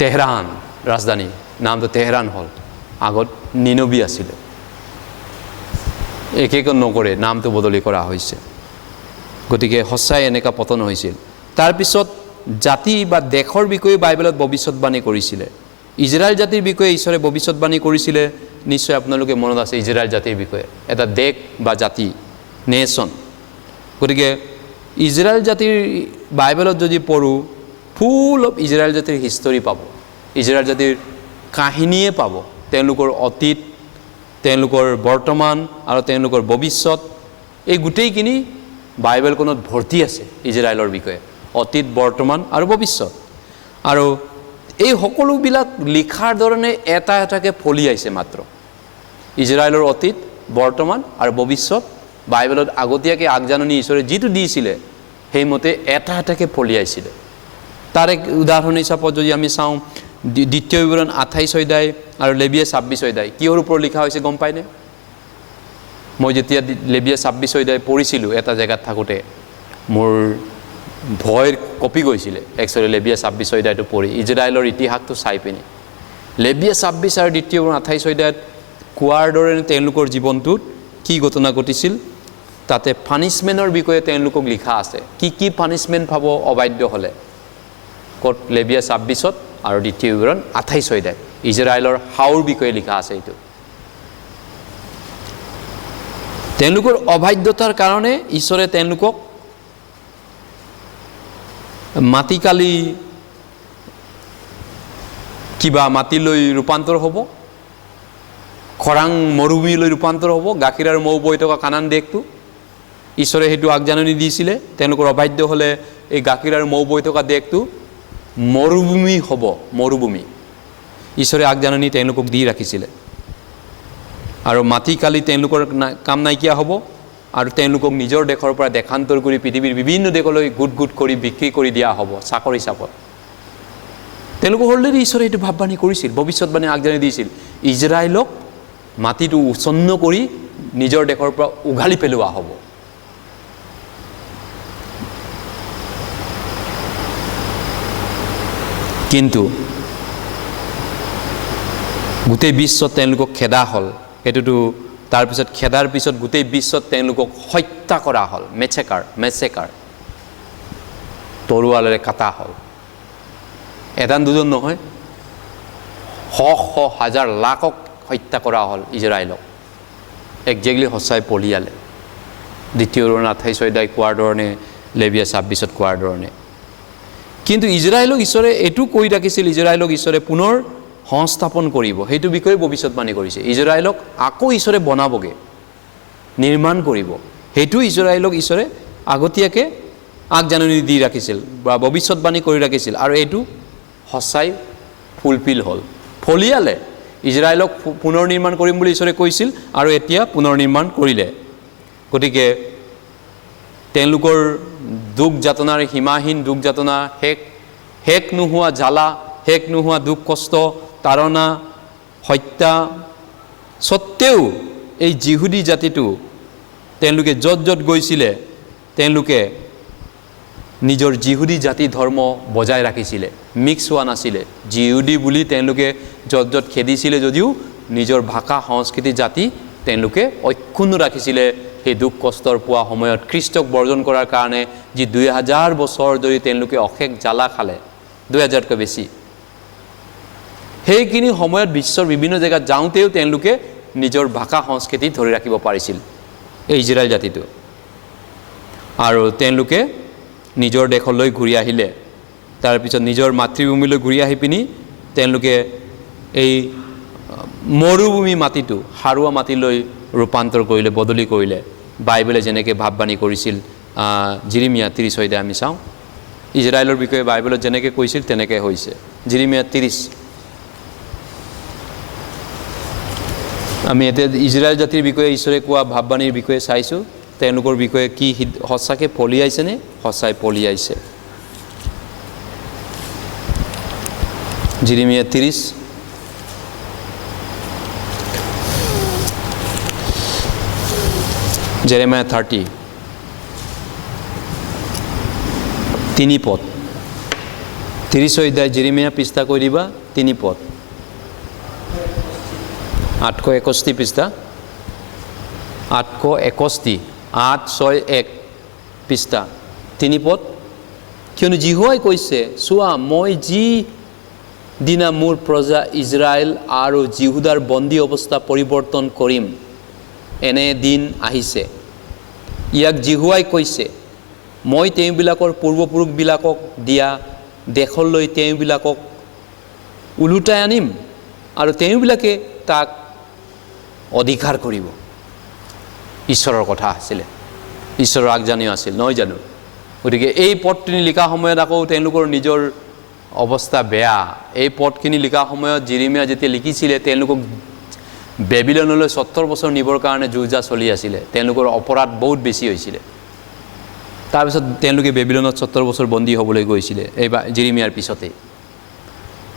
তেহৰান ৰাজধানী, নামটো তেহৰান হ'ল। আগত নিনবী আছিলে। একেক নগৰে নামটো বদলি কৰা হৈছে। গতিকে সঁচাই এনেকুৱা পতন হৈছিল। তাৰপিছত জাতি বা দেশৰ বিষয়ে বাইবেলত ভৱিষ্যতবাণী কৰিছিলে। ইজৰাইল জাতিৰ বিষয়ে ঈশ্বৰে ভৱিষ্যতবাণী কৰিছিলে। নিশ্চয় আপোনালোকে মনত আছে ইজৰাইল জাতিৰ বিষয়ে, এটা দেশ বা জাতি, নেশ্যন। গতিকে ইজৰাইল জাতিৰ বাইবেলত যদি পঢ়োঁ, ফুল অফ ইজৰাইল জাতিৰ হিষ্টৰী পাব, ইজৰাইল জাতিৰ কাহিনীয়ে পাব। তেওঁলোকৰ অতীত, তেওঁলোকৰ বৰ্তমান আৰু তেওঁলোকৰ ভৱিষ্যত, এই গোটেইখিনি বাইবেলখনত ভৰ্তি আছে ইজৰাইলৰ বিষয়ে, অতীত, বৰ্তমান আৰু ভৱিষ্যত। আৰু এই সকলোবিলাক লিখাৰ ধৰণে এটা এটাকৈ ফলিয়াইছে মাত্ৰ। ইজৰাইলৰ অতীত, বৰ্তমান আৰু ভৱিষ্যত বাইবেলত আগতীয়াকৈ আগজাননী ঈশ্বৰে যিটো দিছিলে সেইমতে এটা এটাকৈ ফলিয়াইছিলে। তাৰ এক উদাহৰণ হিচাপত যদি আমি চাওঁ, দ্বিতীয় বিৱৰণ 28 অধ্যায় আৰু লেবীয়া 26 অধ্যায় কিহৰ ওপৰত লিখা হৈছে গম পায়নে? মই যেতিয়া লেবীয়া 26 অধ্যায় পঢ়িছিলোঁ এটা জেগাত থাকোঁতে, মোৰ ভয় কঁপি গৈছিলে একচুৱেলি লেবীয়া 26 অধ্যায়টো পঢ়ি, ইজৰাইলৰ ইতিহাসটো চাই পিনি। লেবীয়া 26 আৰু দ্বিতীয় বিৱৰণ 28 অধ্যায়ত কোৱাৰ দৰে তেওঁলোকৰ জীৱনটোত কি ঘটনা ঘটিছিল, তাতে পানিছমেণ্টৰ বিষয়ে তেওঁলোকক লিখা আছে। কি পানিছমেণ্ট পাব অবাধ্য হ'লে, ক'ত? লেবীয়া 26ত আৰু দ্বিতীয় বিৱৰণ 28 অধ্যায় ইজৰাইলৰ হাওৰ বিষয়ে লিখা আছে। এইটো তেওঁলোকৰ অবাধ্যতাৰ কাৰণে ঈশ্বৰে তেওঁলোকক মাটিকালি কিবা মাটিলৈ ৰূপান্তৰ হ'ব, খৰাং মৰুভূমিলৈ ৰূপান্তৰ হ'ব, গাখীৰ আৰু মৌ বৈ থকা কানান দেশটো। ঈশ্বৰে সেইটো আগজাননী দিছিলে, তেওঁলোকৰ অবাধ্য হ'লে এই গাখীৰ আৰু মৌ বৈ থকা দেশটো মৰুভূমি হ'ব, মৰুভূমি। ঈশ্বৰে আগজাননী তেওঁলোকক দি ৰাখিছিলে। আৰু মাটিকালি তেওঁলোকৰ কাম নাইকিয়া হ'ব আৰু তেওঁলোকক নিজৰ দেশৰ পৰা দেশান্তৰ কৰি পৃথিৱীৰ বিভিন্ন দেশলৈ গোট কৰি বিক্ৰী কৰি দিয়া হ'ব চাকৰ হিচাপত। তেওঁলোকক অলৰেডি ঈশ্বৰে এইটো ভাৱবাণী কৰিছিল, ভৱিষ্যতবাণী আগজাননী দিছিল। ইজৰাইলক মাটিটো উচ্ছন্ন কৰি নিজৰ দেশৰ পৰা উঘালি পেলোৱা হ'ব। কিন্তু গোটেই বিশ্বত তেওঁলোকক খেদা হ'ল। সেইটোতো তাৰপিছত খেদাৰ পিছত গোটেই বিশ্বত তেওঁলোকক হত্যা কৰা হ'ল, মেচেকাৰ তৰোৱালেৰে কাটা হ'ল। এজন দুজন নহয়, শ হাজাৰ লাখক হত্যা কৰা হ'ল ইজৰাইলক। একজেক্টলি সঁচাই পলিয়ালে, দ্বিতীয় 28 অধ্যায় কোৱাৰ ধৰণে, লেভিয়া 26 কোৱাৰ ধৰণে। কিন্তু ইজৰাইলক ঈশ্বৰে এইটো কৈ ৰাখিছিল, ইজৰাইলক ঈশ্বৰে পুনৰ সংস্থাপন কৰিব, সেইটো বিষয়ে ভৱিষ্যতবাণী কৰিছে। ইজৰাইলক আকৌ ঈশ্বৰে বনাবগৈ, নিৰ্মাণ কৰিব, সেইটো ইজৰাইলক ঈশ্বৰে আগতীয়াকৈ আগজাননী দি ৰাখিছিল বা ভৱিষ্যতবাণী কৰি ৰাখিছিল। আৰু এইটো সঁচাই ফুলফিল হ'ল, ফলিয়ালে। ইজৰাইলক পুনৰ নিৰ্মাণ কৰিম বুলি ঈশ্বৰে কৈছিল আৰু এতিয়া পুনৰ নিৰ্মাণ কৰিলে। গতিকে তেওঁলোকৰ দুখ যাতনাৰ সীমাহীন দুখ যাতনা, শেষ নোহোৱা জ্বালা, শেষ নোহোৱা দুখ কষ্ট, তাৰণা, হত্যা স্বত্তেও এই যিহুদী জাতিটো তেওঁলোকে য'ত য'ত গৈছিলে তেওঁলোকে নিজৰ যিহুদী জাতি ধৰ্ম বজাই ৰাখিছিলে, মিক্স হোৱা নাছিলে। যিহুদী বুলি তেওঁলোকে য'ত য'ত খেদিছিলে যদিও নিজৰ ভাষা সংস্কৃতি জাতি তেওঁলোকে অক্ষুণ্ণ ৰাখিছিলে। সেই দুখ কষ্টৰ পোৱা সময়ত খ্ৰীষ্টক বৰ্জন কৰাৰ কাৰণে যি 2000 বছৰ ধৰি তেওঁলোকে অশেষ জ্বালা খালে, 2000তকৈ বেছি, সেইখিনি সময়ত বিশ্বৰ বিভিন্ন জেগাত যাওঁতেও তেওঁলোকে নিজৰ ভাষা সংস্কৃতি ধৰি ৰাখিব পাৰিছিল, এই ইজৰাইল জাতিটো। আৰু তেওঁলোকে নিজৰ দেশলৈ ঘূৰি আহিলে। তাৰপিছত নিজৰ মাতৃভূমিলৈ ঘূৰি আহি পিনি তেওঁলোকে এই মৰুভূমি মাটিটো সাৰুৱা মাটিলৈ ৰূপান্তৰ কৰিলে, বদলি কৰিলে। বাইবেলে যেনেকৈ ভাৱবাণী কৰিছিল, জিৰিমিয়া 30 অধ্যায় আমি চাওঁ, ইজৰাইলৰ বিষয়ে বাইবেলত যেনেকৈ কৈছিল তেনেকৈ হৈছে। জিৰিমিয়া 30। আমি এতিয়া ইজৰাইল জাতিৰ বিষয়ে ঈশ্বৰে কোৱা ভাৱবাণীৰ বিষয়ে চাইছোঁ। তেওঁলোকৰ বিষয়ে কি সঁচাকৈ ফলিয়াইছেনে? সঁচাই ফলিয়াইছে। জিৰিমিয়া 30 জেৰেমায়া 30 3 পদ। 30 অধ্যায় জিৰিমিয়া পৃষ্ঠা কৈ দিবা, 3 পদ, 861 পৃষ্ঠা, 861, 861 পৃষ্ঠা, 3 পদ। কিয়নো জিহুৱাই কৈছে, চোৱা মই যি দিনা মোৰ প্ৰজা ইজৰাইল আৰু জিহুদাৰ বন্দী অৱস্থা পৰিৱৰ্তন কৰিম, এনে দিন আহিছে। ইয়াক জিহুৱাই কৈছে, মই তেওঁবিলাকৰ পূৰ্বপুৰুষবিলাকক দিয়া দেশলৈ তেওঁবিলাকক ওলোটাই আনিম আৰু তেওঁবিলাকে তাক অধিকাৰ কৰিব। ঈশ্বৰৰ কথা আছিলে, ঈশ্বৰৰ আগজানিও আছিল, নহয় জানো? গতিকে এই পদখিনি লিখা সময়ত আকৌ তেওঁলোকৰ নিজৰ অৱস্থা বেয়া। এই পদখিনি লিখা সময়ত জিৰিমিয়া যেতিয়া লিখিছিলে, তেওঁলোকক বেবিলনলৈ 70 বছৰ নিবৰ কাৰণে যুঁজা চলি আছিলে। তেওঁলোকৰ অপৰাধ বহুত বেছি হৈছিলে। তাৰপিছত তেওঁলোকে বেবিলনত 70 বছৰ বন্দী হ'বলৈ গৈছিলে, এই জিৰিমিয়াৰ পিছতেই।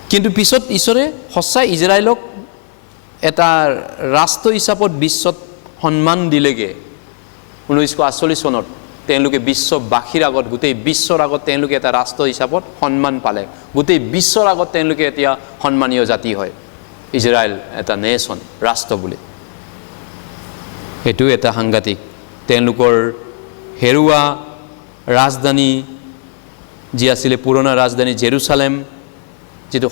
কিন্তু পিছত ঈশ্বৰে সঁচাই ইজৰাইলক এটা ৰাষ্ট্ৰ হিচাপত বিশ্বত সন্মান দিলেগৈ। 1948 চনত তেওঁলোকে বিশ্ববাসীৰ আগত, গোটেই বিশ্বৰ আগত তেওঁলোকে এটা ৰাষ্ট্ৰ হিচাপত সন্মান পালে। গোটেই বিশ্বৰ আগত তেওঁলোকে এতিয়া সন্মানীয় জাতি হয়, ইজৰাইল এটা নেশ্যন, ৰাষ্ট্ৰ বুলি। এইটো এটা সাংঘাতিক। তেওঁলোকৰ হেৰুৱা ৰাজধানী যি আছিলে, পুৰণা ৰাজধানী জেৰুচালেম, যিটো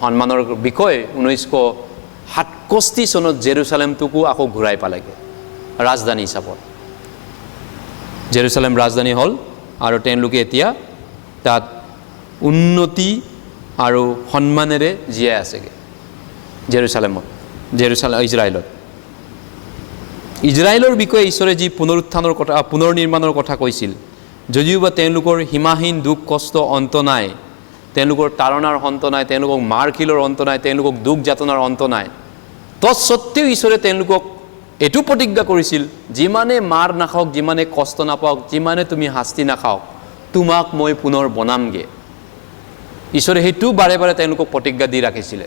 সন্মানৰ বিষয়, 1967 চনত জেৰুচালেমটোকো আকৌ ঘূৰাই পালেগৈ ৰাজধানী হিচাপত। জেৰুচালেম ৰাজধানী হ'ল আৰু তেওঁলোকে এতিয়া তাত উন্নতি আৰু সন্মানেৰে জীয়াই আছেগৈ ইজৰাইলত। ইজৰাইলৰ বিষয়ে ঈশ্বৰে যি পুনৰুত্থানৰ কথা, পুনৰ নিৰ্মাণৰ কথা কৈছিল, যদিওবা তেওঁলোকৰ সীমাহীন দুখ কষ্ট অন্ত নাই, তেওঁলোকৰ তাৰণাৰ অন্ত নাই, তেওঁলোকক মাৰশিলৰ অন্ত নাই, তেওঁলোকক দুখ যাতনাৰ অন্ত নাই, তৎসত্ত্বেও ঈশ্বৰে তেওঁলোকক এইটো প্ৰতিজ্ঞা কৰিছিল, যিমানে মাৰ নাখাওক, যিমানে কষ্ট নাপাওক, যিমানে তুমি শাস্তি নাখাওক, তোমাক মই পুনৰ বনামগৈ। ঈশ্বৰে সেইটো বাৰে বাৰে তেওঁলোকক প্ৰতিজ্ঞা দি ৰাখিছিলে।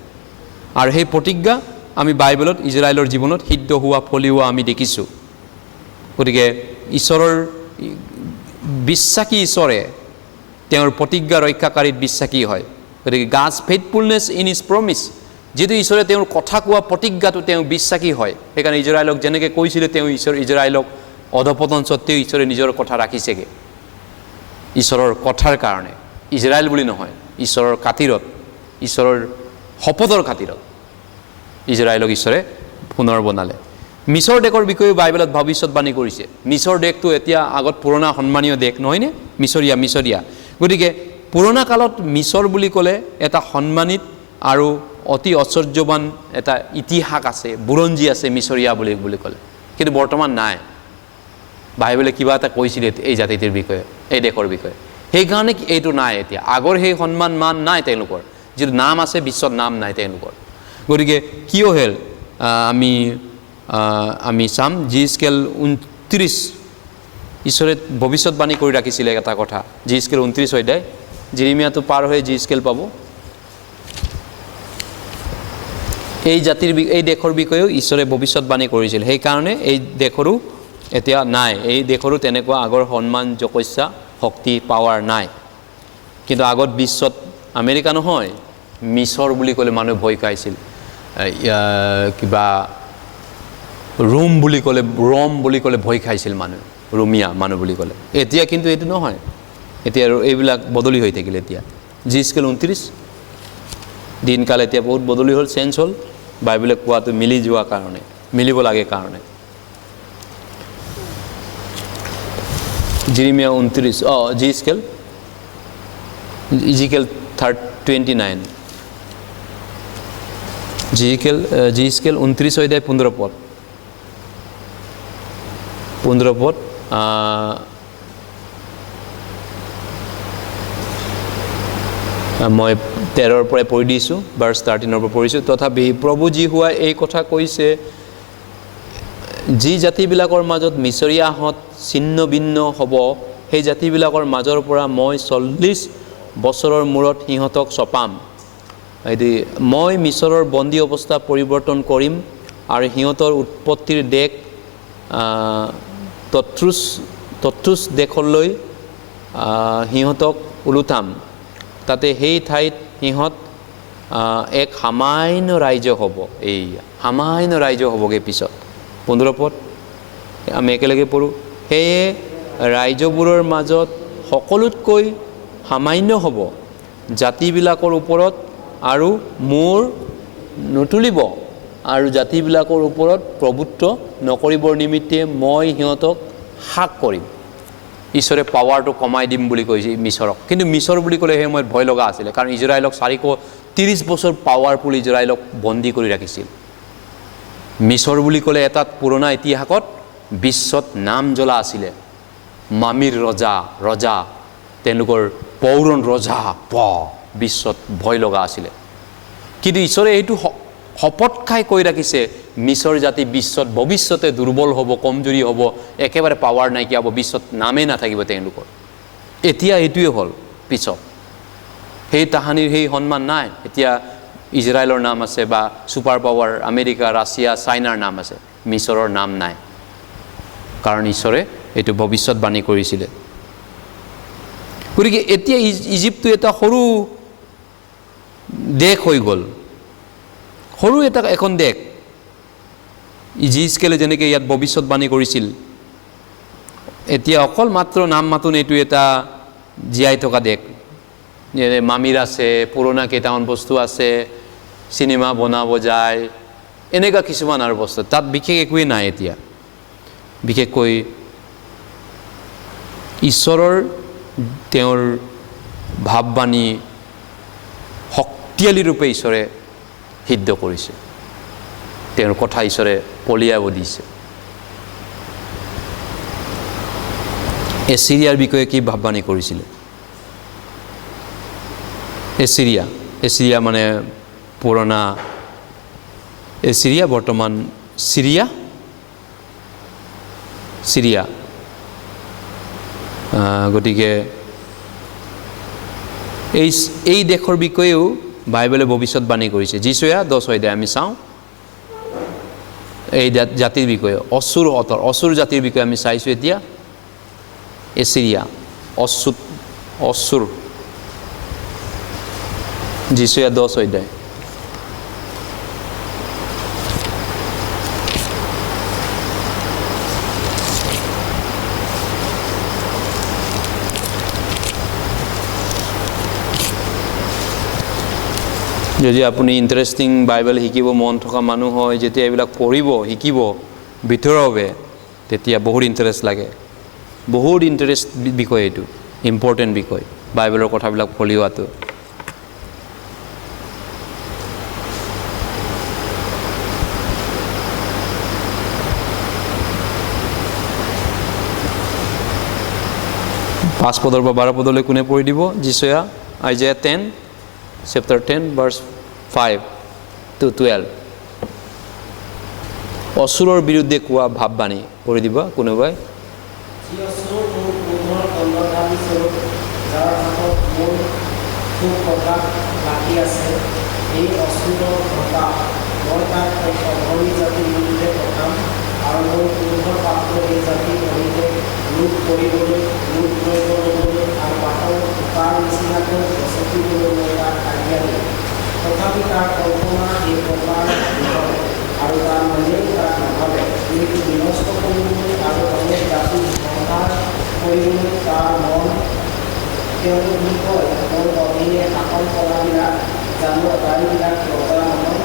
আৰু সেই প্ৰতিজ্ঞা আমি বাইবেলত ইজৰাইলৰ জীৱনত সিদ্ধ হোৱা, ফলিওৱা আমি দেখিছোঁ। গতিকে ঈশ্বৰৰ বিশ্বাসী ঈশ্বৰে তেওঁৰ প্ৰতিজ্ঞা ৰক্ষাকাৰীত বিশ্বাসী হয়। গতিকে গাডছ ফেইথফুলনেছ ইন ইজ প্ৰমিছ, যিটো ঈশ্বৰে তেওঁৰ কথা কোৱা প্ৰতিজ্ঞাটো তেওঁ বিশ্বাসী হয়। সেইকাৰণে ইজৰাইলক যেনেকৈ কৈছিলে তেওঁ ইজৰাইলক অধপতন স্বত্তেও ঈশ্বৰে নিজৰ কথা ৰাখিছেগৈ। ঈশ্বৰৰ কথাৰ কাৰণে, ইজৰাইল বুলি নহয়, ঈশ্বৰৰ খাতিৰত, ঈশ্বৰৰ শপতৰ খাতিৰত ইজৰাইলক ঈশ্বৰে পুনৰ বনালে। মিছৰ দেশৰ বিষয়েও বাইবেলত ভৱিষ্যতবাণী কৰিছে। মিছৰ দেশটো এতিয়া আগত পুৰণা সন্মানীয় দেশ নহয়নে, মিছৰীয়া। গতিকে পুৰণা কালত মিছৰ বুলি ক'লে এটা সন্মানিত আৰু অতি ঐশ্বৰ্যৱান এটা ইতিহাস আছে, বুৰঞ্জী আছে মিছৰীয়া বুলি ক'লে, কিন্তু বৰ্তমান নাই। বাইবেলে কিবা এটা কৈছিলে এই জাতিটোৰ বিষয়ে, এই দেশৰ বিষয়ে, সেইকাৰণে এইটো নাই এতিয়া। আগৰ সেই সন্মান মান নাই তেওঁলোকৰ, যিটো নাম আছে বিশ্বত নাম নাই তেওঁলোকৰ। গতিকে কিয় হ'ল আমি চাম জিস্কেল 29 ঈশ্বৰে ভৱিষ্যতবাণী কৰি ৰাখিছিলে এটা কথা। জিস্কেল 29 অধ্যায়, জিৰিমিয়াটো পাৰ হৈ জিস্কেল পাব। এই দেশৰ বিষয়েও ঈশ্বৰে ভৱিষ্যতবাণী কৰিছিল। সেইকাৰণে এই দেশৰো এতিয়া নাই, এই দেশৰো তেনেকুৱা আগৰ সন্মান যশস্যা শক্তি পাৱাৰ নাই। কিন্তু আগত বিশ্বত আমেৰিকা নহয়, মিছৰ বুলি ক'লে মানুহে ভয় খাইছিল। কিবা ৰোম বুলি ক'লে ভয় খাইছিল মানুহ, ৰোমিয়া মানুহ বুলি ক'লে। এতিয়া কিন্তু এইটো নহয়, এতিয়া এইবিলাক বদলি হৈ থাকিল। এতিয়া জিস্কেল 29 দিনকাল এতিয়া বহুত বদলি হ'ল, চেঞ্জ হ'ল, বাইবেলে কোৱাটো মিলি যোৱা কাৰণে, মিলিব লাগে কাৰণে। জিৰিমিয়া 29 ইজিকেল 29 জিস্কেল 29 অধ্যায় 15 পদ মই 13ৰ পৰা পঢ়ি দিছোঁ, ভাৰ্ছ 13ৰ পৰা পঢ়িছোঁ। তথাপি প্ৰভু যীশুৱাই এই কথা কৈছে, যি জাতিবিলাকৰ মাজত মিছৰীয়াহঁত ছিন্ন ভিন্ন হ'ব, সেই জাতিবিলাকৰ মাজৰ পৰা মই 40 বছৰৰ মূৰত সিহঁতক চপাম। মই মিছৰৰ বন্দী অৱস্থা পৰিৱৰ্তন কৰিম আৰু সিহঁতৰ উৎপত্তিৰ দেশ তত্ৰুছ দেশলৈ সিহঁতক ওলোটাম। তাতে সেই ঠাইত সিহঁত এক সামান্য ৰাজ্য হ'ব। এই সামান্য ৰাজ্য হ'বগৈ পিছত। 15 পদ আমি একেলগে পঢ়োঁ। সেয়ে ৰাজ্যবোৰৰ মাজত সকলোতকৈ সামান্য হ'ব, জাতিবিলাকৰ ওপৰত আৰু মূৰ নুতুলিব, আৰু জাতিবিলাকৰ ওপৰত প্ৰভুত্ব নকৰিবৰ নিমিত্তে মই সিহঁতক হ্ৰাস কৰিম। ঈশ্বৰে পাৱাৰটো কমাই দিম বুলি কৈছে মিছৰক। কিন্তু মিছৰ বুলি ক'লে সেই সময়ত ভয় লগা আছিলে, কাৰণ ইজৰাইলক 430 বছৰ পাৱাৰফুল ইজৰাইলক বন্দী কৰি ৰাখিছিল। মিছৰ বুলি ক'লে এটা পুৰণা ইতিহাসত বিশ্বত নাম জ্বলা আছিলে। মামিৰ ৰজা তেওঁলোকৰ পৌৰণ ৰজা বিশ্বত ভয় লগা আছিলে। কিন্তু ঈশ্বৰে এইটো শপত খাই কৈ ৰাখিছে, মিছৰ জাতি বিশ্বত ভৱিষ্যতে দুৰ্বল হ'ব, কমজুৰি হ'ব, একেবাৰে পাৱাৰ নাইকিয়া হ'ব, বিশ্বত নামেই নাথাকিব তেওঁলোকৰ। এতিয়া এইটোৱে হ'ল পিছত। সেই তাহানিৰ সেই সন্মান নাই। এতিয়া ইজৰাইলৰ নাম আছে বা ছুপাৰ পাৱাৰ আমেৰিকা, ৰাছিয়া, চাইনাৰ নাম আছে, মিছৰৰ নাম নাই, কাৰণ ঈশ্বৰে এইটো ভৱিষ্যতবাণী কৰিছিলে। গতিকে এতিয়া ইজিপ্তটো এটা সৰু দেশ হৈ গ'ল, সৰু এখন দেশ। জিস্কেলে যেনেকৈ ইয়াত ভৱিষ্যতবাণী কৰিছিল, এতিয়া অকল মাত্ৰ নাম মাতোন এইটো এটা জীয়াই থকা দেশ। মামিৰ আছে, পুৰণা কেইটামান বস্তু আছে, চিনেমা বনাব যায়, এনেকুৱা কিছুমান আৰু বস্তু, তাত বিশেষ একোৱেই নাই। এতিয়া বিশেষকৈ ঈশ্বৰৰ তেওঁৰ ভাৱবাণী শক্তিশালী ৰূপে ঈশ্বৰে সিদ্ধ কৰিছে, তেওঁৰ কথা ঈশ্বৰে পলিয়াব দিছে। এছিৰিয়াৰ বিষয়ে কি ভাৱবাণী কৰিছিলে? এছিৰিয়া মানে পুৰণা এছিৰিয়া, বৰ্তমান চিৰিয়া। গতিকে এই দেশৰ বিষয়েও বাইবেলে ভৱিষ্যতবাণী কৰিছে। যিচয়া 10 অধ্যায় আমি চাওঁ, এই জাতিৰ বিষয়ে অসুৰ জাতিৰ বিষয়ে আমি চাইছোঁ। এতিয়া এছিৰিয়া, অসুৰ যিচয়া 10 অধ্যায়। যদি আপুনি ইণ্টাৰেষ্টিং বাইবেল শিকিব মন থকা মানুহ হয়, যেতিয়া এইবিলাক পঢ়িব শিকিব ভিতৰভাৱে, তেতিয়া বহুত ইণ্টাৰেষ্ট লাগে। বহুত ইণ্টাৰেষ্ট বিষয়, এইটো ইম্পৰ্টেণ্ট বিষয়, বাইবেলৰ কথাবিলাক ফলিওৱাটো। পাঁচ পদৰ পৰা 12 পদলৈ কোনে পঢ়ি দিব? যিচয়া আইজায়া 10 chapter 10 verse 5 to 12। অসুৰৰ বিৰুদ্ধে কোৱা ভাৱবাণী পঢ়ি দিবা কোনোবাই। যি অসুৰ মোৰ ক্ৰোধৰ দণ্ডধাৰী স্বৰূপ, যাৰ হাতত মোৰ খুব প্ৰকাশ লাগি আছে, এই অসুৰৰ ঘটা মই তাক এক অঘৰী জাতিৰ বিৰুদ্ধে পঠাম, আৰু মোৰ ক্ৰোধৰ পাত্ৰ এই জাতিৰ সৈতে লুট কৰিবলৈ, লুট কৰিব ল'বলৈ আৰু বাটৰ তাৰ নিচিনাকৈ গছকিবলৈ মই তাক আজ্ঞা দিম। তথাপি তাৰ কল্পনা এই প্ৰকাৰ নহয়, আৰু তাৰ মনেও তাক নাভাবে। কিন্তু বিনষ্ট কৰিবলৈ আৰু অনেক জাতিৰ সংহাৰ কৰিবলৈ তাৰ মন। তেওঁলোক বুলি কয়, মোৰ অধীনে শাসন কৰাবিলাক জানো আটাইবিলাক ৰজা নহয়,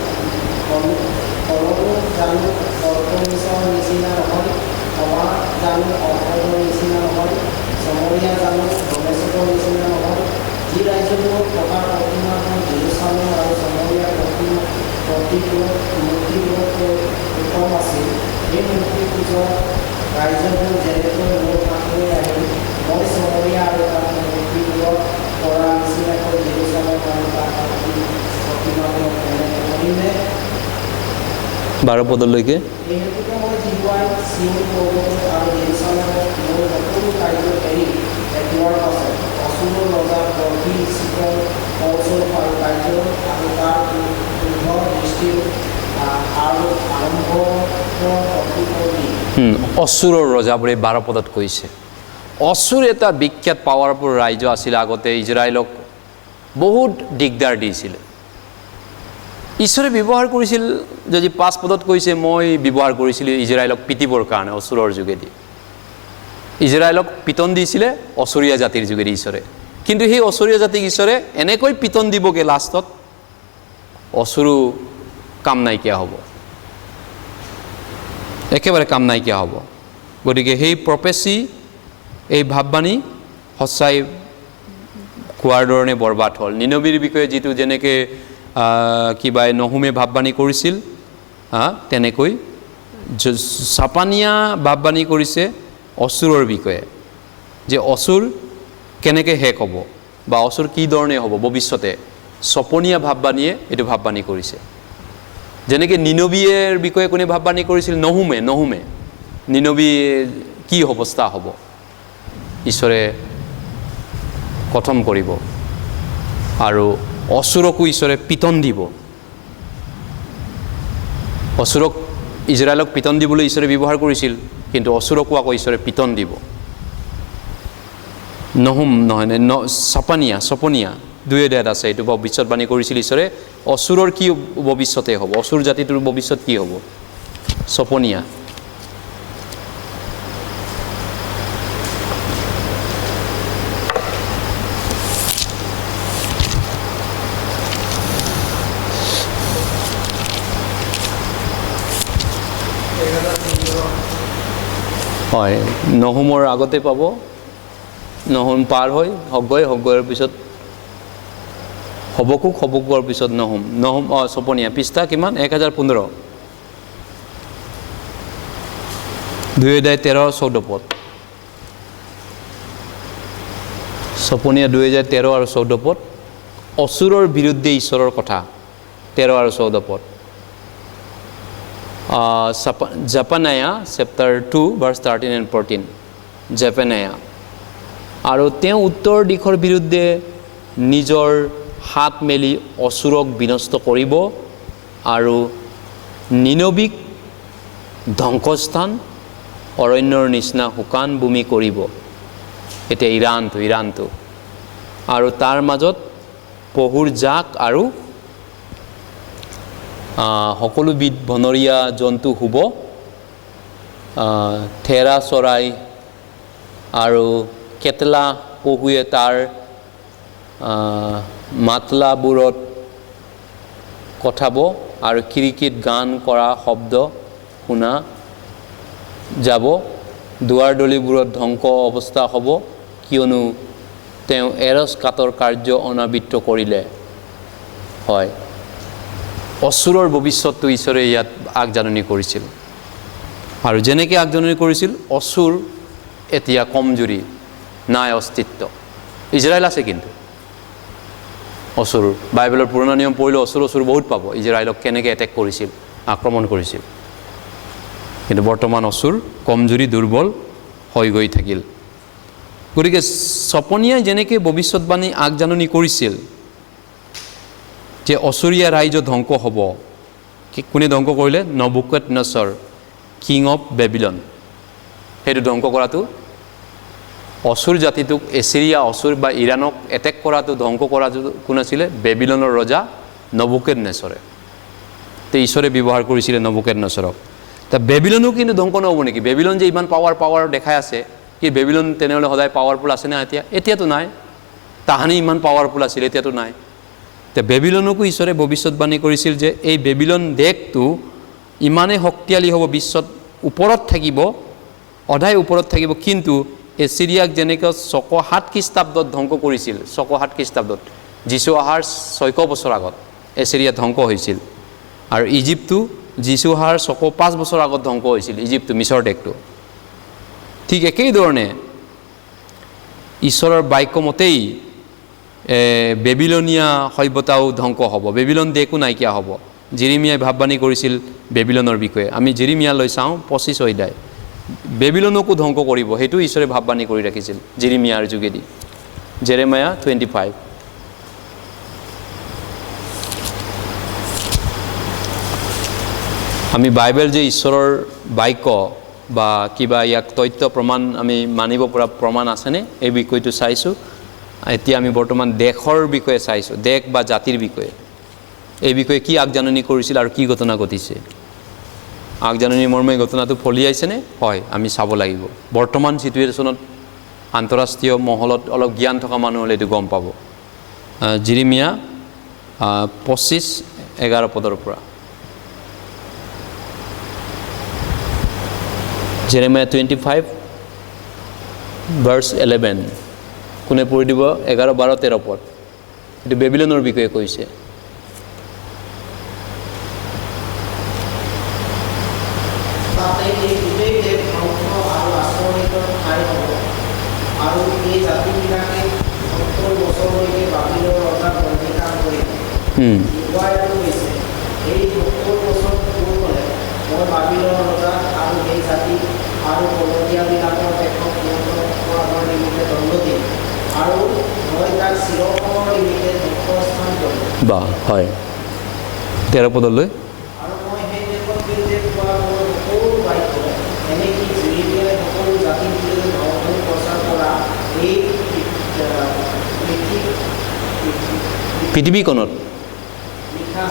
কলমো জানো অৰ্থনিচৰ নিচিনা নহয়, সমাজ জানো অৰ্থৰ নিচিনা নহয়, চমৰীয়া জানো ধনেশ্বৰৰ নিচিনা নহয়। যি ৰাজ্যবোৰৰ টকাৰ প্ৰতিমাবোৰ জেৰুচালেম আৰু চমৰীয়া মূৰ্তিবোৰতকৈ উত্তম আছিল, সেই মূৰ্তি পূজক ৰাজ্যবোৰ যেনেকৈ মোৰ কাষলৈ আহিল, মই চমৰীয়া আৰু তাৰ মূৰ্তিবোৰক কৰা নিচিনাকৈ জেৰুচালেম আৰু তাৰ প্ৰতিমাবোৰক তেনেকৈ কৰিমে। 12 পদলৈকে। এই হেতুকে মই জিহুৱাই চিয়ন পৰ্বতত আৰু জেৰুচালেমত মোৰ সকলো কাৰ্য এৰি এটোৱাৰ পাছত অসুৰৰ ৰজা গৰ্ভী চিকল কৌশল আৰু কাৰ্য আৰু তাৰ উদ্ধৰ দৃষ্টিৰ আৰু আৰম্ভ প্ৰতিফল দি অসুৰৰ ৰজা বুলি 12 পদত কৈছে। অসুৰ এটা বিখ্যাত পাৱাৰফুল ৰাজ্য আছিল। আগতে ইজৰাইলক বহুত দিগদাৰ দিছিলে। ঈশ্বৰে ব্যৱহাৰ কৰিছিল, যদি 5 পদত কৈছে, মই ব্যৱহাৰ কৰিছিলোঁ ইজৰাইলক পিটিবৰ কাৰণে অসুৰৰ যোগেদি। ইজৰাইলক পিটন দিছিলে অসুৰীয়া জাতিৰ যোগেদি ঈশ্বৰে। কিন্তু সেই অসুৰীয়া জাতিক ঈশ্বৰে এনেকৈ পিটন দিবগৈ, লাষ্টত অসুৰো কাম নাইকিয়া হ'ব, একেবাৰে কাম নাইকিয়া হ'ব। গতিকে সেই প্ৰফেচি, এই ভাৱবাণী সঁচাই কোৱাৰ ধৰণে বৰবাদ হ'ল। নিনবীৰ বিষয়ে যিটো যেনেকৈ কিবা নহুমে ভাৱবাণী কৰিছিল, তেনেকৈ জাপানীয়া ভাৱবাণী কৰিছে অসুৰৰ বিষয়ে, যে অসুৰ কেনেকৈ শেষ হ'ব বা অসুৰ কি ধৰণে হ'ব ভৱিষ্যতে। চপনীয়া ভাৱবাণীয়ে এইটো ভাৱবাণী কৰিছে। যেনেকৈ নিনবীৰ বিষয়ে কোনে ভাৱবাণী কৰিছিল? নহুমে নিনবী কি অৱস্থা হ'ব ঈশ্বৰে কথম কৰিব, আৰু অসুৰকো ঈশ্বৰে পিটন দিব। অসুৰক ইজৰাইলক পিটন দিবলৈ ঈশ্বৰে ব্যৱহাৰ কৰিছিল, কিন্তু অসুৰকো আকৌ ঈশ্বৰে পিটন দিব। নহুম নহয়, চপনীয়া 2 অধ্যায়ত আছে, এইটো ভৱিষ্যতবাণী কৰিছিল ঈশ্বৰে। অসুৰৰ কি ভৱিষ্যতে হ'ব, অসুৰ জাতিটোৰ ভৱিষ্যত কি হ'ব? চপনীয়া। হয়, নহুমৰ আগতে পাব, নহুম পাৰ হৈ হগয়ৰ পিছত হবকুকৰ পিছত নহুম চপনীয়া। পৃষ্ঠা কিমান? 1015, 2 অধ্যায় 13-14 পদ। চপনীয়া 2 অধ্যায় 13 আৰু 14 পদ। অসুৰৰ বিৰুদ্ধে ঈশ্বৰৰ কথা 13 আৰু 14 পদ। জাপানায়া চেপ্টাৰ 2 ভাৰ্ছ 13 and 14। জাপানায়া। আৰু তেওঁ উত্তৰ দিশৰ বিৰুদ্ধে নিজৰ হাত মেলি অসুৰক বিনষ্ট কৰিব, আৰু নিনবীক ধ্বংসস্থান, অৰণ্যৰ নিচিনা শুকান ভূমি কৰিব। এতিয়া ইৰাণটো আৰু তাৰ মাজত পহুৰ জাক আৰু সকলোবিধ বনৰীয়া জন্তু শুব, থেৰা চৰাই আৰু কেটলা পহুৱে তাৰ মাতলাবোৰত কথাব আৰু খিৰিকীত গান কৰা শব্দ শুনা যাব। দুৱাৰ দলিবোৰত ধ্বংস অৱস্থা হ'ব, কিয়নো তেওঁ এৰছ কাটৰ কাৰ্য অনাবৃত্ত কৰিলে। হয়, অসুৰৰ ভৱিষ্যতটো ঈশ্বৰে ইয়াত আগজাননী কৰিছিল। আৰু যেনেকৈ আগজাননী কৰিছিল, অসুৰ এতিয়া কমজুৰি, নাই অস্তিত্ব। ইজৰাইল আছে কিন্তু অসুৰ, বাইবেলৰ পুৰণা নিয়ম পঢ়িলে অসুৰ বহুত পাব, ইজৰাইলক কেনেকৈ এটেক কৰিছিল, আক্ৰমণ কৰিছিল। কিন্তু বৰ্তমান অসুৰ কমজুৰি, দুৰ্বল হৈ গৈ থাকিল। গতিকে ছপনীয়াই যেনেকৈ ভৱিষ্যতবাণী আগজাননী কৰিছিল যে অসুৰীয়া ৰাজ্য ধ্বংস হ'ব, কোনে ধ্বংস কৰিলে? নবুকদনেছৰ, কিং অফ বেবিলন। সেইটো ধ্বংস কৰাটো, অসুৰ জাতিটোক, এছিৰিয়া, অসুৰ বা ইৰাণক এটেক কৰাটো, ধ্বংস কৰাটো কোন আছিলে? বেবিলনৰ ৰজা নবুকদনেছৰে। তে ঈশ্বৰে ব্যৱহাৰ কৰিছিলে নবুকদনেছৰক। তা বেবিলনো কিন্তু ধ্বংস নহ'ব নেকি? বেবিলন যে ইমান পাৱাৰ দেখাই আছে, কি বেবিলন তেনেহ'লে সদায় পাৱাৰফুল আছে না? এতিয়াতো নাই। তাহানি ইমান পাৱাৰফুল আছিল, এতিয়াতো নাই। তে বেবিলনকো ঈশ্বৰে ভৱিষ্যতবাণী কৰিছিল যে এই বেবিলন দেশটো ইমানেই শক্তিশালী হ'ব, বিশ্বত ওপৰত থাকিব, অধাই ওপৰত থাকিব। কিন্তু এছিৰিয়াক যেনেকৈ 607 খ্ৰীষ্টাব্দত ধ্বংস কৰিছিল, 607 খ্ৰীষ্টাব্দত, যীশু অহাৰ 600 বছৰ আগত এছিৰিয়া ধ্বংস হৈছিল। আৰু ইজিপ্তটো যীশু অহাৰ 605 বছৰ আগত ধ্বংস হৈছিল, ইজিপ্তটো, মিছৰ দেশটো। ঠিক একেইধৰণে ঈশ্বৰৰ বাক্য মতেই বেবিলনীয়া সভ্যতাও ধ্বংস হ'ব, বেবিলন দেশো নাইকিয়া হ'ব। জেৰেমিয়াই ভাৱবাণী কৰিছিল বেবিলনৰ বিষয়ে। আমি জেৰেমিয়ালৈ চাওঁ 25 অধ্যায়, বেবিলনকো ধ্বংস কৰিব, সেইটো ঈশ্বৰে ভাৱবাণী কৰি ৰাখিছিল জেৰেমিয়াৰ যোগেদি। জেৰেমিয়া 25। আমি বাইবেল যে ঈশ্বৰৰ বাক্য বা কিবা ইয়াক তথ্য প্ৰমাণ আমি মানিব পৰা প্ৰমাণ আছেনে, এই বিষয়টো চাইছোঁ। এতিয়া আমি বৰ্তমান দেশৰ বিষয়ে চাইছোঁ, দেশ বা জাতিৰ বিষয়ে। এই বিষয়ে কি আগজাননী কৰিছিল আৰু কি ঘটনা ঘটিছে? আগজাননী মৰ্মে ঘটনাটো ফলিয়াইছেনে? হয়, আমি চাব লাগিব। বৰ্তমান চিটুৱেশ্যনত আন্তঃৰাষ্ট্ৰীয় মহলত অলপ জ্ঞান থকা মানুহ হ'লে এইটো গম পাব। জেৰেমিয়া 25:11 পদৰ পৰা। জেৰেমিয়া 25:11। কোনে পঢ়ি দিব? 11, 12, 13 পদ। এইটো বেবিলনৰ বিষয়ে কৈছে। আৰু এই জাতিবিলাকে 70 বছৰলৈকে বাবিলৰ ৰজাক বন্দীকাম কৰিব। ইজৰাইলো হৈছে এই 70 বছৰ পূৰ হ'লে মই বাবিলৰ ৰজা আৰু এই জাতি আৰু কলতীয়াবিলাকৰ দেশক সিহঁতৰ নিমিত্তে দণ্ড দিম, আৰু মই তাক চিৰকালৰ নিমিত্তে ধ্বংসস্থান কৰিম। বা হয়, 13 পদলৈ। আৰু মই সেই দেশৰ বিৰুদ্ধে কোৱা মোৰ সকলো বাক্য, এনেকৈ জেৰেমিয়াই সকলো জাতিৰ বিৰুদ্ধে ধৰ্মী প্ৰচাৰ কৰা এই পৃথিৱীখনত লিখা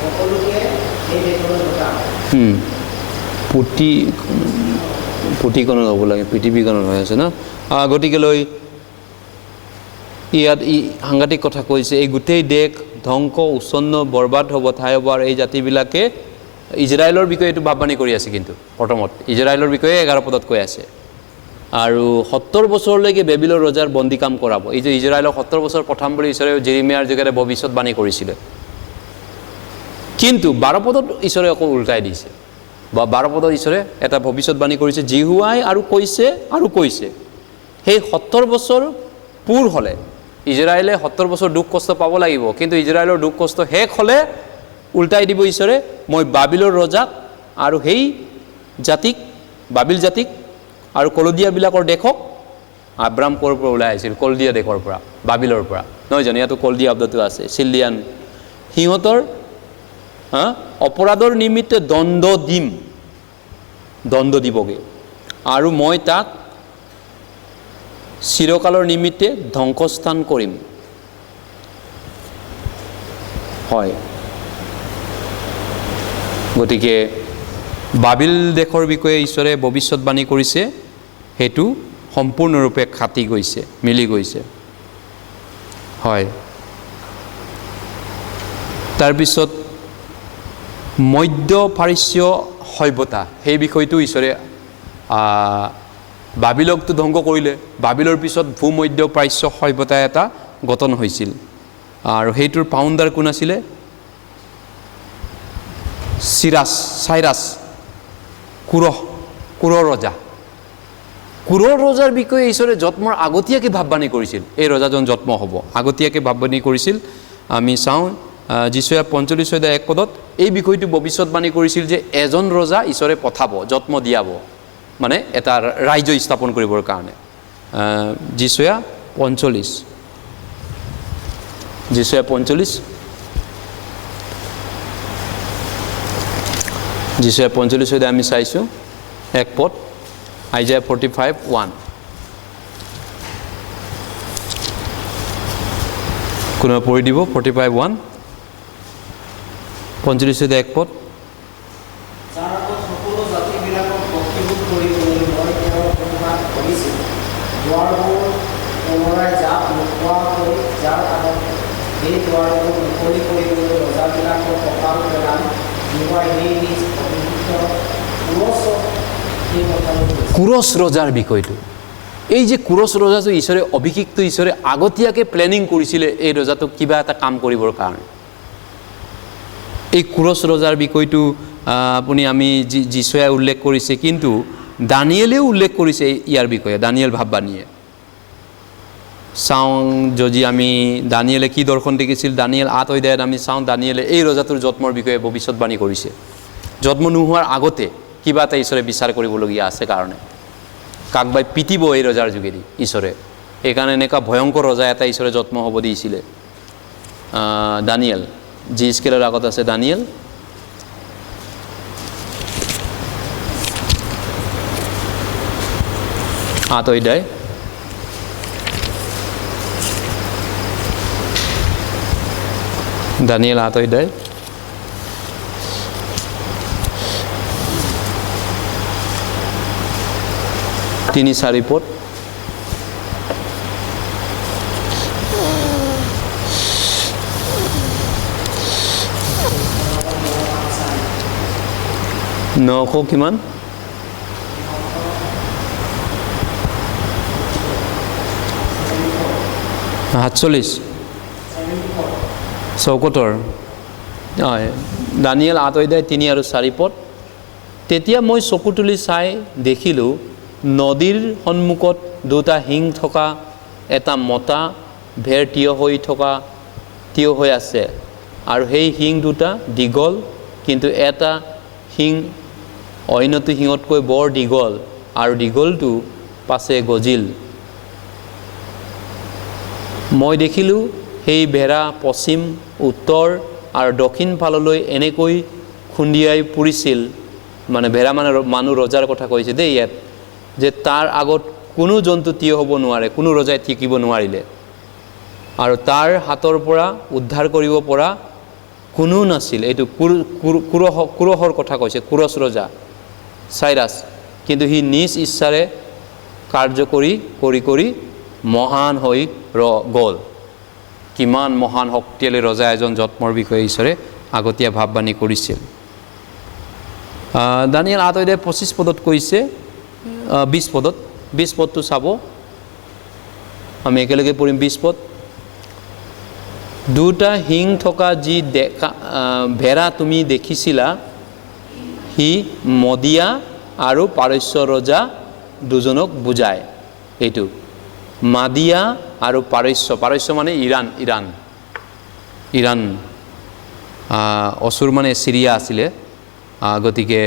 সকলোকে সেই দেশলৈ ঘটাম। পুথিখনত হ'ব লাগে, পৃথিৱীখনত হৈ আছে ন। গতিকেলৈ ইয়াত সাংঘাতিক কথা কৈছে, এই গোটেই দেশ ধ্বংস, উচ্ছন্ন, বৰবাদ হ'ব, ঠাই হ'ব। আৰু এই জাতিবিলাকে ইজৰাইলৰ বিষয়ে এইটো ভাৱবাণী কৰি আছে। কিন্তু প্ৰথমত ইজৰাইলৰ বিষয়ে 11 পদত কৈ আছে। আৰু 70 বছৰলৈকে বেবিলৰ ৰজাৰ বন্দী কাম কৰাব। এই যে ইজৰাইলক 70 বছৰ পঠাম বুলি ঈশ্বৰে জেৰেমিয়াৰ যোগেৰে ভৱিষ্যতবাণী কৰিছিলে। কিন্তু 12 পদত ঈশ্বৰে আকৌ উল্টাই দিছে, বা 12 পদত ঈশ্বৰে এটা ভৱিষ্যতবাণী কৰিছে, জিহুৱাই আৰু কৈছে সেই 70 বছৰ পূৰ হ'লে ইজৰাইলে 70 বছৰ দুখ কষ্ট পাব লাগিব। কিন্তু ইজৰাইলৰ দুখ কষ্ট শেষ হ'লে উল্টাই দিব ঈশ্বৰে, মই বাবিলৰ ৰজাক আৰু সেই জাতিক, বাবিল জাতিক আৰু কলদিয়াবিলাকৰ দেশক, আব্ৰাম ক'ৰ পৰা ওলাই আহিছিল? কলদিয়া দেশৰ পৰা, বাবিলৰ পৰা, নহয় জানো? ইয়াতো কলদিয়া শব্দটো আছে, চিল্ডিয়ান। সিহঁতৰ অপৰাধৰ নিমিত্তে দণ্ড দিবগৈ, আৰু মই তাক চিৰকালৰ নিমিত্তে ধ্বংসস্থান কৰিম। হয়। গতিকে বাবিল দেশৰ বিষয়ে ঈশ্বৰে ভৱিষ্যতবাণী কৰিছে, সেইটো সম্পূৰ্ণৰূপে খাটি গৈছে, মিলি গৈছে। হয়। তাৰপিছত মধ্য ফাৰিস্য সভ্যতা, সেই বিষয়টো ঈশ্বৰে বাবিলকটো ধ্বংস কৰিলে। বাবিলৰ পিছত ভূমধ্য প্ৰাচ্য সভ্যতা এটা গঠন হৈছিল, আৰু সেইটোৰ ফাউণ্ডাৰ কোন আছিলে? চাইৰাছ কুৰ ৰজা। কুৰ ৰজাৰ বিষয়ে ঈশ্বৰে জন্মৰ আগতীয়াকৈ ভাৱবাণী কৰিছিল, এই ৰজাজন জন্ম হ'ব, আগতীয়াকৈ ভাৱবাণী কৰিছিল। আমি চাওঁ যিচয়া 45:1 এই বিষয়টো ভৱিষ্যতবাণী কৰিছিল যে এজন ৰজা ঈশ্বৰে পঠাব, জন্ম দিয়াব, মানে এটা ৰাজ্য স্থাপন কৰিবৰ কাৰণে। যিচয়া 45 আমি চাইছোঁ 1 পদ, আইজায়া 45:1। কোনোবা পঢ়ি দিব 45:1, 45:1 পদ। যাৰ আগত সকলো জাতিবিলাকক বশীভূত কৰিবলৈ মই তেওঁৰ অনুবাদ কৰিছোঁ, দুৱাৰবোৰ পুনৰাই জাপ নোখোৱাকৈ যাৰ আগত সেই দুৱাৰবোৰ মুকলি কৰিবলৈ ৰজাবিলাকৰ কঁকাল পেলাম, যিবাই সেই নিজ অভিযুক্ত কুৰছক সেই কথালৈ কৈছে। কুৰছ ৰজাৰ বিষয়টো, এই যে কুৰছ ৰজাটো ঈশ্বৰে অভিষিক্ত, ঈশ্বৰে আগতীয়াকৈ প্লেনিং কৰিছিলে এই ৰজাটোক কিবা এটা কাম কৰিবৰ কাৰণে। এই কুৰছ ৰজাৰ বিষয়টো আমি যিচয়াই উল্লেখ কৰিছে, কিন্তু দানিয়েলেও উল্লেখ কৰিছে ইয়াৰ বিষয়ে, দানিয়েল ভাৱবাণীয়ে। চাওঁ যদি আমি দানিয়েলে কি দৰ্শন দেখিছিল, দানিয়েল 8 অধ্যায়ত আমি চাওঁ দানিয়েলে এই ৰজাটোৰ জন্মৰ বিষয়ে ভৱিষ্যতবাণী কৰিছে। জন্ম নোহোৱাৰ আগতে কিবা এটা ঈশ্বৰে বিচাৰ কৰিবলগীয়া আছে কাৰণে, কাকবাই পিটিব এই ৰজাৰ যোগেদি ঈশ্বৰে, সেইকাৰণে এনেকুৱা ভয়ংকৰ ৰজা এটা ঈশ্বৰে জন্ম হ'ব দিছিলে। দানিয়েল, যি স্কেলৰ আগত আছে দানিয়েল, আঠ অধ্যায়, দানিয়েল 8 অধ্যায়, তিনি 4 পদ। নশ কিমান? 47 চৌকতৰ। হয়, দানিয়েল 8 অধ্যায় 3 আৰু 4 পদ। তেতিয়া মই চকু তুলি চাই দেখিলোঁ, নদীৰ সন্মুখত দুটা শিং থকা এটা মতা ভেৰ থিয় হৈ আছে, আৰু সেই শিং দুটা দীঘল, কিন্তু এটা শিং অন্যটো শিঙতকৈ বৰ দীঘল, আৰু দীঘলটো পাছে গজিল। মই দেখিলোঁ সেই ভেড়া পশ্চিম, উত্তৰ আৰু দক্ষিণ ফাললৈ এনেকৈ খুন্দিয়াই ফুৰিছিল, মানে ভেড়া মানে মানুহ ৰজাৰ কথা কৈছে দেই ইয়াত, যে তাৰ আগত কোনো জন্তু থিয় হ'ব নোৱাৰে, কোনো ৰজাই থাকিব নোৱাৰিলে, আৰু তাৰ হাতৰ পৰা উদ্ধাৰ কৰিব পৰা কোনো নাছিল। এইটো কুৰহৰ কথা কৈছে, কুৰছ ৰজা চাইৰাছ, কিন্তু সি নিজ ইচ্ছাৰে কাৰ্য কৰি মহান হৈ গ'ল। কিমান মহান শক্তিশালী ৰজা এজন জন্মৰ বিষয়ে ঈশ্বৰে আগতীয়া ভাৱবাণী কৰিছিল। দানিয়েল 8 অধ্যায় 25 পদত কৈছে, 20 পদটো চাব, আমি একেলগে পঢ়িম। 20 পদ। দুটা শিং থকা যি ভেড়া তুমি দেখিছিলা, সি মদিয়া আৰু পাৰস্য ৰজা দুজনক বুজায়। এইটো মাদিয়া আৰু পাৰস্য মানে ইৰাণ, অচুৰ মানে চিৰিয়া আছিলে। গতিকে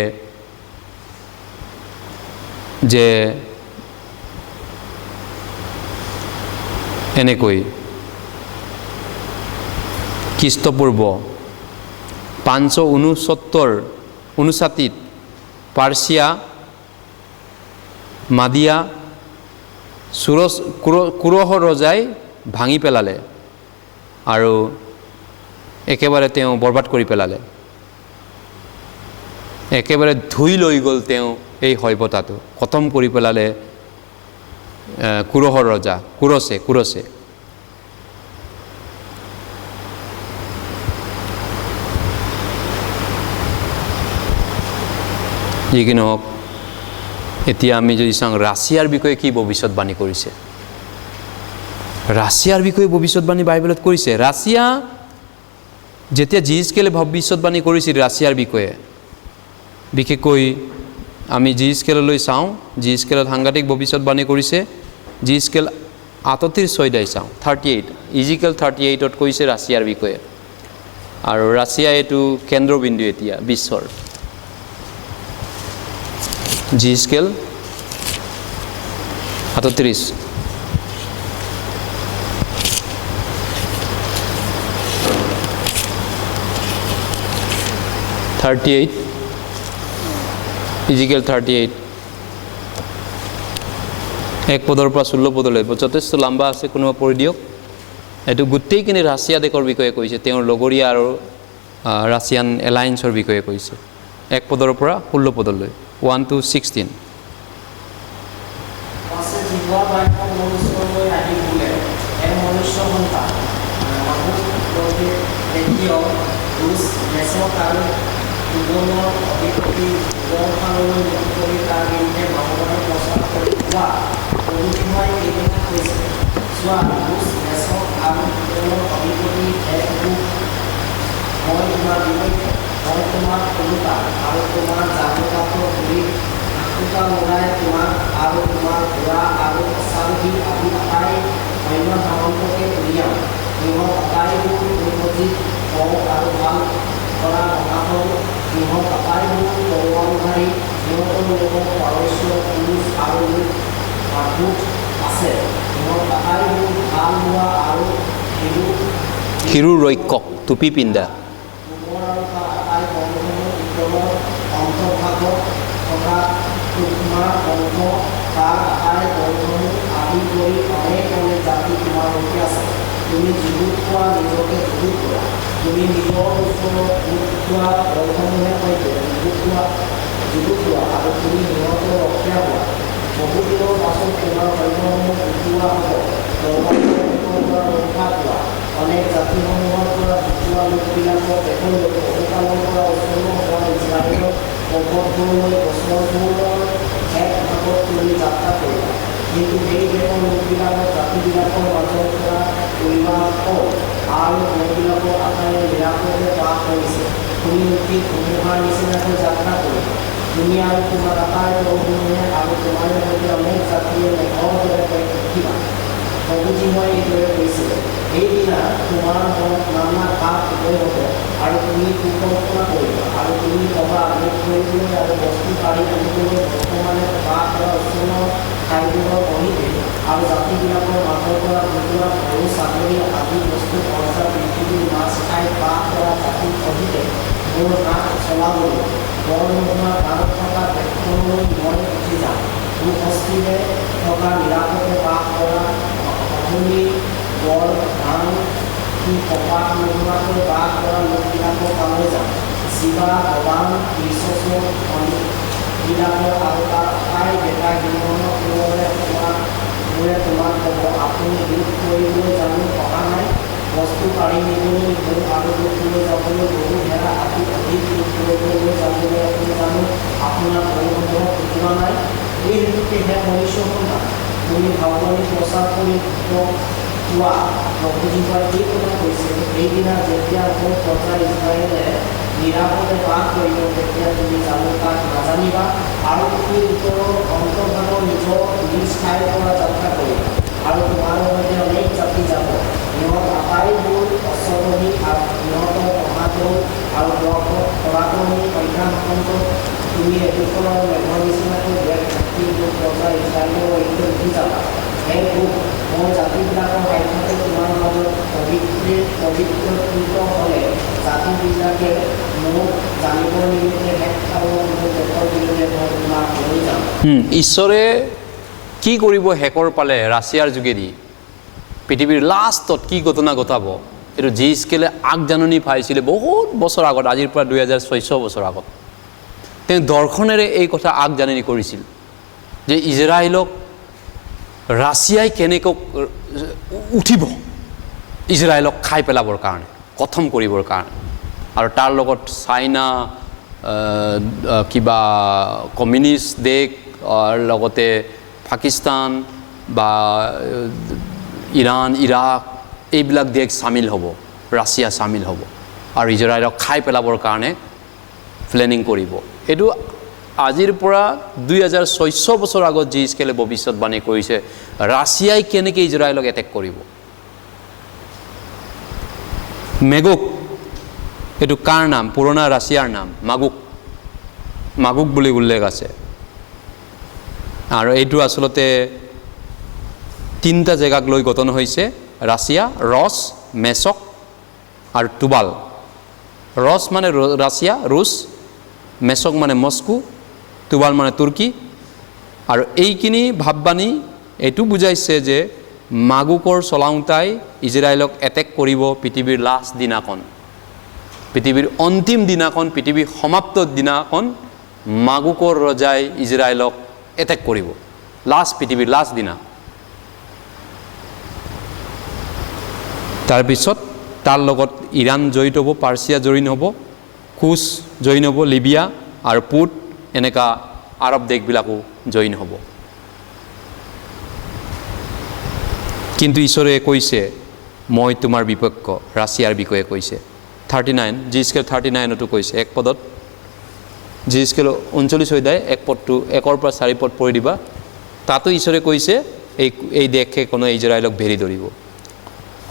যে এনেকৈ খ্ৰীষ্টপূৰ্ব 559 পাৰ্চিয়া, মাদিয়া, কুৰহৰ ৰজাই ভাঙি পেলালে, আৰু একেবাৰে তেওঁ বৰবাদ কৰি পেলালে একেবাৰে ধুই লৈ গ'ল তেওঁ এই সভ্যতাটো খতম কৰি পেলালে কুৰহৰ ৰজা কুৰছে যি কি নহওক এতিয়া আমি যদি চাওঁ ৰাছিয়াৰ বিষয়ে কি ভৱিষ্যতবাণী কৰিছে ৰাছিয়াৰ বিষয়ে ভৱিষ্যতবাণী বাইবেলত কৰিছে ৰাছিয়া যেতিয়া জিজকেলে ভৱিষ্যতবাণী কৰিছিল ৰাছিয়াৰ বিষয়ে বিশেষকৈ আমি জিজকেললৈ চাওঁ জিজকেলত সাংঘাতিক ভৱিষ্যতবাণী কৰিছে জিজকেল 38 চাওঁ 38 ইজিকেল 38ত কৈছে ৰাছিয়াৰ বিষয়ে আৰু ৰাছিয়া এইটো কেন্দ্ৰবিন্দু এতিয়া বিশ্বৰ জিজকেল 38 ইজিকেল 38 এক পদৰ পৰা 16 পদলৈ যথেষ্ট লম্বা আছে কোনোবা পঢ়ি দিয়ক এইটো গোটেইখিনি ৰাছিয়া দেশৰ বিষয়ে কৈছে তেওঁৰ লগৰীয়া আৰু ৰাছিয়ান এলায়েন্সৰ বিষয়ে কৈছে এক পদৰ পৰা 16 পদলৈ 1 to 16 পাছে জিহুৱা বাক্য মোৰ ওচৰলৈ আহি বোলে হে মনুষ্য সন্তান মানুহ দেখিও ৰুছ মেছক আৰু জীৱনৰ অধিপতি দৰ্শনলৈ মুখ কৰি তাৰ বিৰুদ্ধে ভগৱানৰ প্ৰচাৰ কৰি কোৱা বহুসময় এইবিলাক কৈছে চোৱা ৰুছ মেছক আৰু জীৱনৰ অধিপতি এক ৰূপ মই তোমাৰ বিপক্ষে মই তোমাক ওলোটা আৰু তোমাৰ জাগতাটো ঘূৰি আঁকুতা লগাই তোমাক আৰু তোমাৰ ঘোঁৰা আৰু অশ্বাৰোহী আদি আটাই অন্য সামন্তকে উলিয়াম সিহঁত আটাইবোৰ উন্নতিত কওঁ আৰু ভাল কৰা মহাসল সিহঁত আটাইবোৰ তৰোৱালধাৰী সিহঁতৰ লগত পাৰস্য পুৰুষ আৰু লোক মাধুক আছে সিহঁত আটাইবোৰ ভাল হোৱা আৰু হিৰুৰ ৰক্ষক টুপি পিন্ধা অন্তৰ্ভাগত থকা তোমাৰ কণ্ঠ তাৰ আটাই কণ্ঠসমূহ আদি কৰি অনেক জাতি তোমাৰ সৈতে আছে তুমি যুগুত খোৱা নিজকে যুগুত কৰা তুমি নিজৰ ওচৰত গোট খোৱা দলসমূহে সৈতে যুগুত খোৱা আৰু তুমি সিহঁতৰ ৰক্ষা হোৱা বহু দিনৰ পাছত তোমাৰ সৈন্যসমূহ উঠোৱা হ'ব দলসমূহৰ পৰা ৰক্ষা পোৱা অনেক জাতিসমূহৰ পৰা জিকোৱা লোকবিলাকৰ দেশলৈ বহুকালৰ পৰা উৎপন্ন হোৱা ইজৰাইলৰ পৰ্বতবোৰলৈ বছৰবোৰৰ এক ভাগত তুমি যাত্ৰা কৰিবা কিন্তু সেই দেশৰ লোকবিলাকৰ জাতিবিলাকৰ মাজৰ পৰা পৰিমাণ কম আৰু তেওঁবিলাকৰ আটাইৰে নিৰাপদে বাস কৰিছে তুমি অতি ধুমুহাৰ নিচিনাকৈ যাত্ৰা কৰিবা তুমি আৰু তোমাৰ আটাই দলসমূহে আৰু তোমাৰ সৈতে অনেক জাতিয়ে মেঘৰ দৰে দেখিবা প্ৰভুজী মই এইদৰে কৈছিলে সেইদিনা তোমাৰ মনত নানা ভাৱ উদয় হ'ব আৰু তুমি কুকল্পনা কৰিবা আৰু তুমি ক'বা আমি কৰিবলৈ আৰু বস্তু পাৰি আনিবলৈ বৰ্তমানে বাস কৰা উচ্চন ঠাইবোৰৰ অহিতে আৰু জাতিবিলাকৰ মাজৰ পৰা কুকুৰা গৰু ছাগলী আদি বস্তু অৰ্জা পৃথিৱীৰ মাছ খাই বাস কৰা জাতিৰ অহিতে মোৰ হাত চলাবলৈ বৰ নোহোৱা গাঁৱত থকা দেশখনলৈ মই উঠি যাম ভূ-অস্থিৰে থকা নিৰাপদে বাস কৰা অধুনি বৰ ধান কপাত নোহোৱাকৈ বাস কৰা লোকবিলাকৰ তালৈ যাম শিৱা ভৱান বিলাকৰ আৰু তাৰ আটাই ডেকা গৃহণবোৰে তোমাক ক'ব আপুনি দুখ কৰিবলৈ জানো অহা নাই বস্তু পাৰি নিবলৈ মোৰ আৰু দুখলৈ যাবলৈ গৰু ভেড়া আদি অধিক দুখ কৰিবলৈ যাবলৈ আপুনি জানো আপোনাৰ পৰিবন্ধক ঘটোৱা নাই এই হেতুকেহে মনুষ্য সন্তান তুমি ভাৱনি প্ৰচাৰ কৰি কোৱা প্ৰভুজীৱাই এই কথা কৈছে সেইদিনা যেতিয়া মোৰ প্ৰজা ইজৰাইলে নিৰাপদে বাস কৰিব তেতিয়া তুমি জানো তাক নাজানিবা আৰু তুমি উত্তৰৰ অন্তৰ্ভাগৰ নিজৰ নিজ ঠাইৰ পৰা যাত্ৰা কৰিবা আৰু তোমাৰ সৈতে অনেক জাতি যাব সিহঁত আটাইবোৰ অশ্বৰোহী আৰু সিহঁতৰ পঢ়াটোৰ আৰু পৰাক্ৰমী অভ্যাসকন্ত তুমি এডোখৰৰ মেঘৰ নিচিনাকৈ বেগ থাকি প্ৰজা ইজৰাইলৰ ঐক্য উঠি যাবা সেই ভোগ মোৰ জাতিবিলাকৰ সাক্ষাতে তোমাৰ মাজত পবিত্ৰকৃত হ'লে জাতিবিলাকে মোক জানিবৰ নিমিত্তে শেষ আৰু মোৰ দেশৰ বিৰুদ্ধে মই তোমাক লৈ যাম ঈশ্বৰে কি কৰিব হেকৰ পালে ৰাছিয়াৰ যোগেদি পৃথিৱীৰ লাষ্টত কি ঘটনা ঘটাব এইটো জি স্কেলে আগজাননী পাইছিলে বহুত বছৰ আগত, আজিৰ পৰা 2600 বছৰ আগত। তেওঁ দৰ্শনেৰে এই কথা আগজাননী কৰিছিল যে ইজৰাইলক ৰাছিয়াই কেনেকৈ উঠিব ইজৰাইলক খাই পেলাবৰ কাৰণে, খতম কৰিবৰ কাৰণে। আৰু তাৰ লগত চাইনা, কিবা কমিউনিষ্ট দেশ, লগতে পাকিস্তান বা ইৰাণ, ইৰাক, এইবিলাক দেশ চামিল হ'ব, ৰাছিয়া চামিল হ'ব আৰু ইজৰাইলক খাই পেলাবৰ কাৰণে প্লেনিং কৰিব। এইটো আজিৰ পৰা 2600 বছৰ আগত জি স্কেলে ভৱিষ্যতবাণী কৰিছে ৰাছিয়াই কেনেকৈ ইজৰাইলক এটেক কৰিব। মেগুক, এইটো কাৰ নাম? পুৰণা ৰাছিয়াৰ নাম মাগুক, মাগুক বুলি উল্লেখ আছে। আৰু এইটো আচলতে 3টা জেগাক লৈ গঠন হৈছে, ৰাছিয়া, ৰছ, মেছক আৰু টুবাল। ৰছ মানে ৰাছিয়া, ৰুছ, মেছক মানে মস্কো, টুবাল মানে তুৰ্কী। আৰু এইখিনি ভাৱবাণী এইটো বুজাইছে যে মাগুকৰ চলাওঁতাই ইজৰাইলক এটেক কৰিব পৃথিৱীৰ লাষ্ট দিনাখন, পৃথিৱীৰ অন্তিম দিনাখন, পৃথিৱীৰ সমাপ্তৰ দিনাখন মাগুকৰ ৰজাই ইজৰাইলক এটেক কৰিব, পৃথিৱীৰ লাষ্ট দিনা। তাৰপিছত তাৰ লগত ইৰাণ জড়িত হ'ব, পাৰ্চিয়া জড়িত হ'ব, কুছ জইন হ'ব, লিবিয়া আৰু পুট, এনেকা আৰব দেশবিলাকো জইন হ'ব। কিন্তু ঈশ্বৰে কৈছে মই তোমাৰ বিপক্ষ, ৰাছিয়াৰ বিষয়ে কৈছে। 39 জি স্কেল 39তো কৈছে, এক পদত, জি স্কেল 39 অধ্যায় 1 পদটো 1ৰ পৰা 4 পদ পঢ়ি দিবা। তাতো ঈশ্বৰে কৈছে এই দেশে কোনো ইজৰাইলক ভেৰি ধৰিব।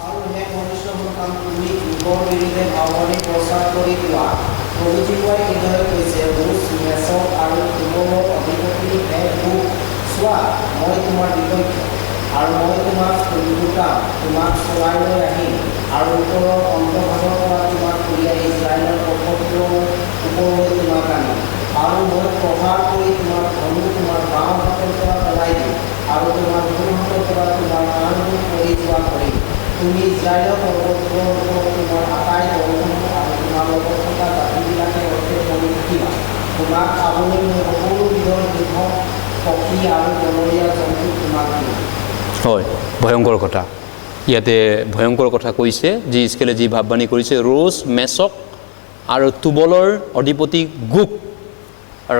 আৰু হে মনুষ্য সন্তান, তুমি যুগৰ বিৰুদ্ধে ভাৱবাণী প্ৰচাৰ কৰি যোৱা। প্ৰভু যীশুৱে এইদৰে কৈছে, ৰুছ, মেছক আৰু টুবালৰ অধিপতি হে যুগ, চোৱা মই তোমাৰ বিপক্ষ আৰু মই তোমাক গোটাম, তোমাক চলাই লৈ আহিম আৰু ওপৰৰ অন্তৰ্ভাগৰ পৰা তোমাক উলিয়াই ইজৰাইলৰ পৰ্বতৰ ওপৰলৈ তোমাক আনিম। আৰু মই প্ৰহাৰ কৰি তোমাৰ ধনু তোমাৰ বাওঁ হাতৰ পৰা পেলাই দিম আৰু তোমাৰ সোঁ হাতৰ পৰা তোমাৰ কাণবোৰ পৰি যোৱা কৰিম। তুমি ইজৰাইলৰ পৰ্বতবোৰৰ ওপৰত তোমাৰ আটাই দলসমূহ আৰু তোমাৰ লগত থকা জাতিবিলাকে অৰ্থে কৰি থাকিবা। তোমাক খাবলৈ মই সকলো বিধৰ যুদ্ধ পক্ষী আৰু বনৰীয়া জন্তু তোমাক দিম। হয়, ভয়ংকৰ কথা। ইয়াতে ভয়ংকৰ কথা কৈছে জি স্কেলে যি ভাৱবাণী কৰিছে, ৰুছ, মেছক আৰু টুবলৰ অধিপতি গোগ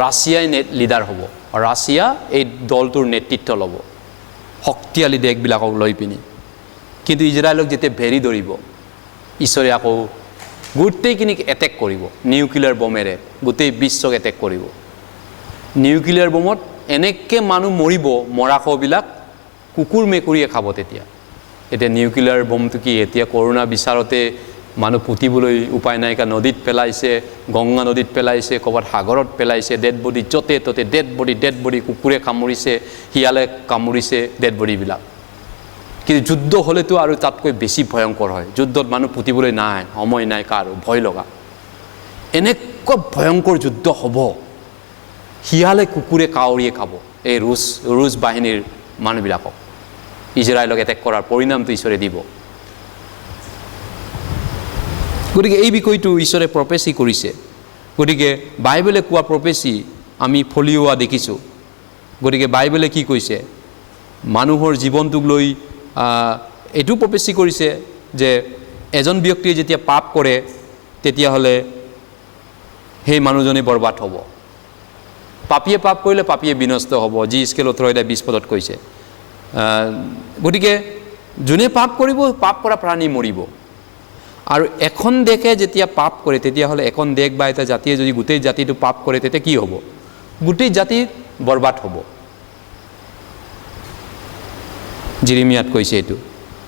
ৰাছিয়াই লিডাৰ হ'ব। ৰাছিয়া এই দলটোৰ নেতৃত্ব ল'ব, শক্তিশালী দেশবিলাকক লৈ পিনি। কিন্তু ইজৰাইলক যেতিয়া ভেৰি ধৰিব, ঈশ্বৰে আকৌ গোটেইখিনিক এটেক কৰিব, নিউক্লিয়াৰ বমেৰে গোটেই বিশ্বক এটেক কৰিব। নিউক্লিয়াৰ বমত এনেকৈ মানুহ মৰিব, মৰাশবিলাক কুকুৰ মেকুৰীয়ে খাব তেতিয়া। এতিয়া নিউক্লিয়াৰ বমটো কি, এতিয়া কৰোণা বিচাৰতে মানুহ পুতিবলৈ উপায় নাইকা নদীত পেলাইছে, গংগা নদীত পেলাইছে, ক'ৰবাত সাগৰত পেলাইছে, ডেড বডি য'তে ত'তে ডেড বডি, কুকুৰে কামুৰিছে, শিয়ালে কামুৰিছে ডেড বডিবিলাক। কিন্তু যুদ্ধ হ'লেতো আৰু তাতকৈ বেছি ভয়ংকৰ হয়। যুদ্ধত মানুহ পুতিবলৈ নাই, সময় নাই কাৰো, ভয় লগা। এনেকুৱা ভয়ংকৰ যুদ্ধ হ'ব, শিয়ালে কুকুৰে কাউৰীয়ে খাব এই ৰুছ বাহিনীৰ মানুহবিলাকক। ইজৰাইলক এটেক কৰাৰ পৰিণামটো ঈশ্বৰে দিব। গতিকে এই বিষয়টো ঈশ্বৰে প্ৰফেচি কৰিছে। গতিকে বাইবেলে কোৱা প্ৰফেচি আমি ফলিওৱা দেখিছোঁ। গতিকে বাইবেলে কি কৈছে, মানুহৰ জীৱনটোক লৈ এইটো প্ৰফেচি কৰিছে যে এজন ব্যক্তিয়ে যেতিয়া পাপ কৰে তেতিয়াহ'লে সেই মানুহজনে বৰবাদ হ'ব। পাপীয়ে পাপ কৰিলে পাপীয়ে বিনষ্ট হ'ব, জি স্কেল 18 অধ্যায় 20 পদত কৈছে। গতিকে যোনে পাপ কৰিব, পাপ কৰা প্ৰাণী মৰিব। আৰু এখন দেশে যেতিয়া পাপ কৰে তেতিয়াহ'লে এখন দেশ বা এটা জাতিয়ে যদি গোটেই জাতিটো পাপ কৰে তেতিয়া কি হ'ব? গোটেই জাতি বৰবাদ হ'ব। জিৰিমিয়াত কৈছে এইটো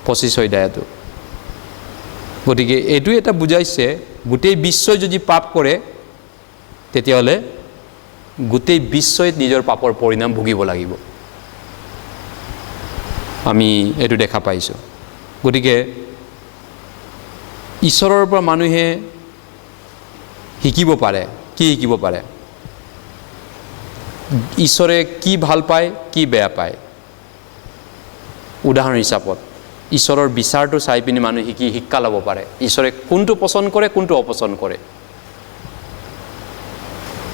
25 অধ্যায়তো। গতিকে এইটো এটা বুজাইছে, গোটেই বিশ্বই যদি পাপ কৰে তেতিয়াহ'লে গোটেই বিশ্বই নিজৰ পাপৰ পৰিণাম ভুগিব লাগিব। আমি এইটো দেখা পাইছোঁ। গতিকে ঈশ্বৰৰ পৰা মানুহে শিকিব পাৰে। কি শিকিব পাৰে? ঈশ্বৰে কি ভাল পায়, কি বেয়া পায়। উদাহৰণ হিচাপত ঈশ্বৰৰ বিচাৰটো চাই পিনি মানুহে শিক্ষা ল'ব পাৰে ঈশ্বৰে কোনটো পছন্দ কৰে কোনটো অপছন্দ কৰে।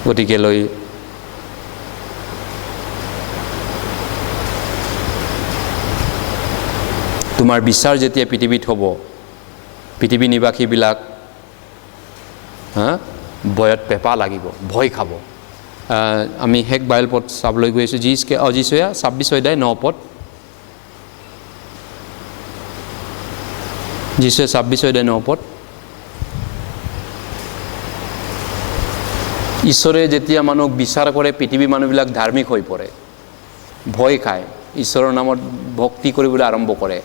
গতিকে লৈ তোমাৰ বিচাৰ যেতিয়া পৃথিৱীত হ'ব, পৃথিৱী নিবাসীবিলাক ভয়ত পেঁপা লাগিব, ভয় খাব। আমি শেষ বাইবেল পদ চাবলৈ গৈ আছোঁ, যিচয়া 26 অধ্যায় 9 পদ, যিচয়া 26 অধ্যায় 9 পদ। ঈশ্বৰে যেতিয়া মানুহক বিচাৰ কৰে, পৃথিৱীৰ মানুহবিলাক ধাৰ্মিক হৈ পৰে, ভয় খায়, ঈশ্বৰৰ নামত ভক্তি কৰিবলৈ আৰম্ভ কৰে।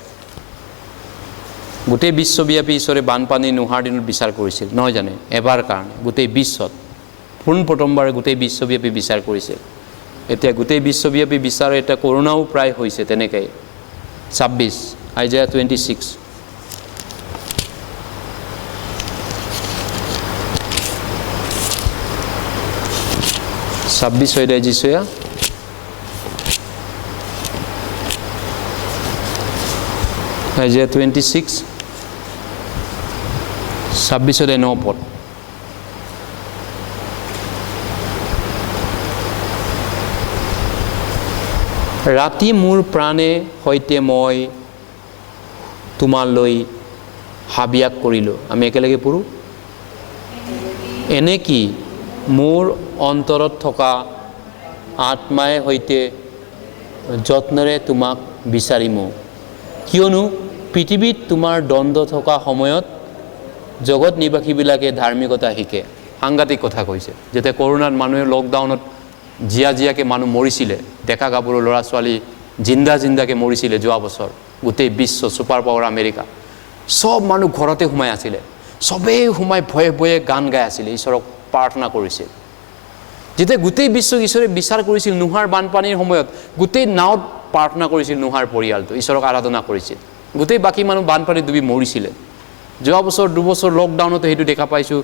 গোটেই বিশ্বব্যাপী ঈশ্বৰে বানপানী নোহোৱাৰ দিনত বিচাৰ কৰিছিল, নহয় জানে? এবাৰ কাৰণে গোটেই বিশ্বত পোনপ্ৰথমবাৰ গোটেই বিশ্বব্যাপী বিচাৰ কৰিছিল। এতিয়া গোটেই বিশ্বব্যাপী বিচাৰ, এটা কৰোণাও প্ৰায় হৈছে তেনেকৈ। 26 আইজায়া 26 26 অধ্যায় যিচয়া আইজায়া 26 26 অধ্যায় 9 পদ। ৰাতি মোৰ প্ৰাণে সৈতে মই তোমালৈ হাবিয়াস কৰিলোঁ। আমি একেলগে পঢ়োঁ। এনে কি মোৰ অন্তৰত থকা আত্মাই সৈতে যত্নেৰে তোমাক বিচাৰিমো, কিয়নো পৃথিৱীত তোমাৰ দ্বন্দ্ব থকা সময়ত জগত নিবাসীবিলাকে ধাৰ্মিকতা শিকে। সাংঘাতিক কথা কৈছে। যেতিয়া কৰোণাত মানুহে লকডাউনত জীয়াকে মানুহ মৰিছিলে, ডেকা গাভৰু ল'ৰা ছোৱালী জিন্দাকে মৰিছিলে যোৱা বছৰ। গোটেই বিশ্ব ছুপাৰ পাৱাৰ আমেৰিকা চব মানুহ ঘৰতে সোমাই আছিলে, চবেই সোমাই ভয়ে ভয়ে গান গাই আছিলে, ঈশ্বৰক প্ৰাৰ্থনা কৰিছিল। যেতিয়া গোটেই বিশ্বক ঈশ্বৰে বিচাৰ কৰিছিল নোহাৰ বানপানীৰ সময়ত, গোটেই নাৱত প্ৰাৰ্থনা কৰিছিল নোহাৰ পৰিয়ালটো, ঈশ্বৰক আৰাধনা কৰিছিল। গোটেই বাকী মানুহ বানপানীত ডুবি মৰিছিলে। যোৱা বছৰ 2 বছৰ লকডাউনতে সেইটো দেখা পাইছোঁ।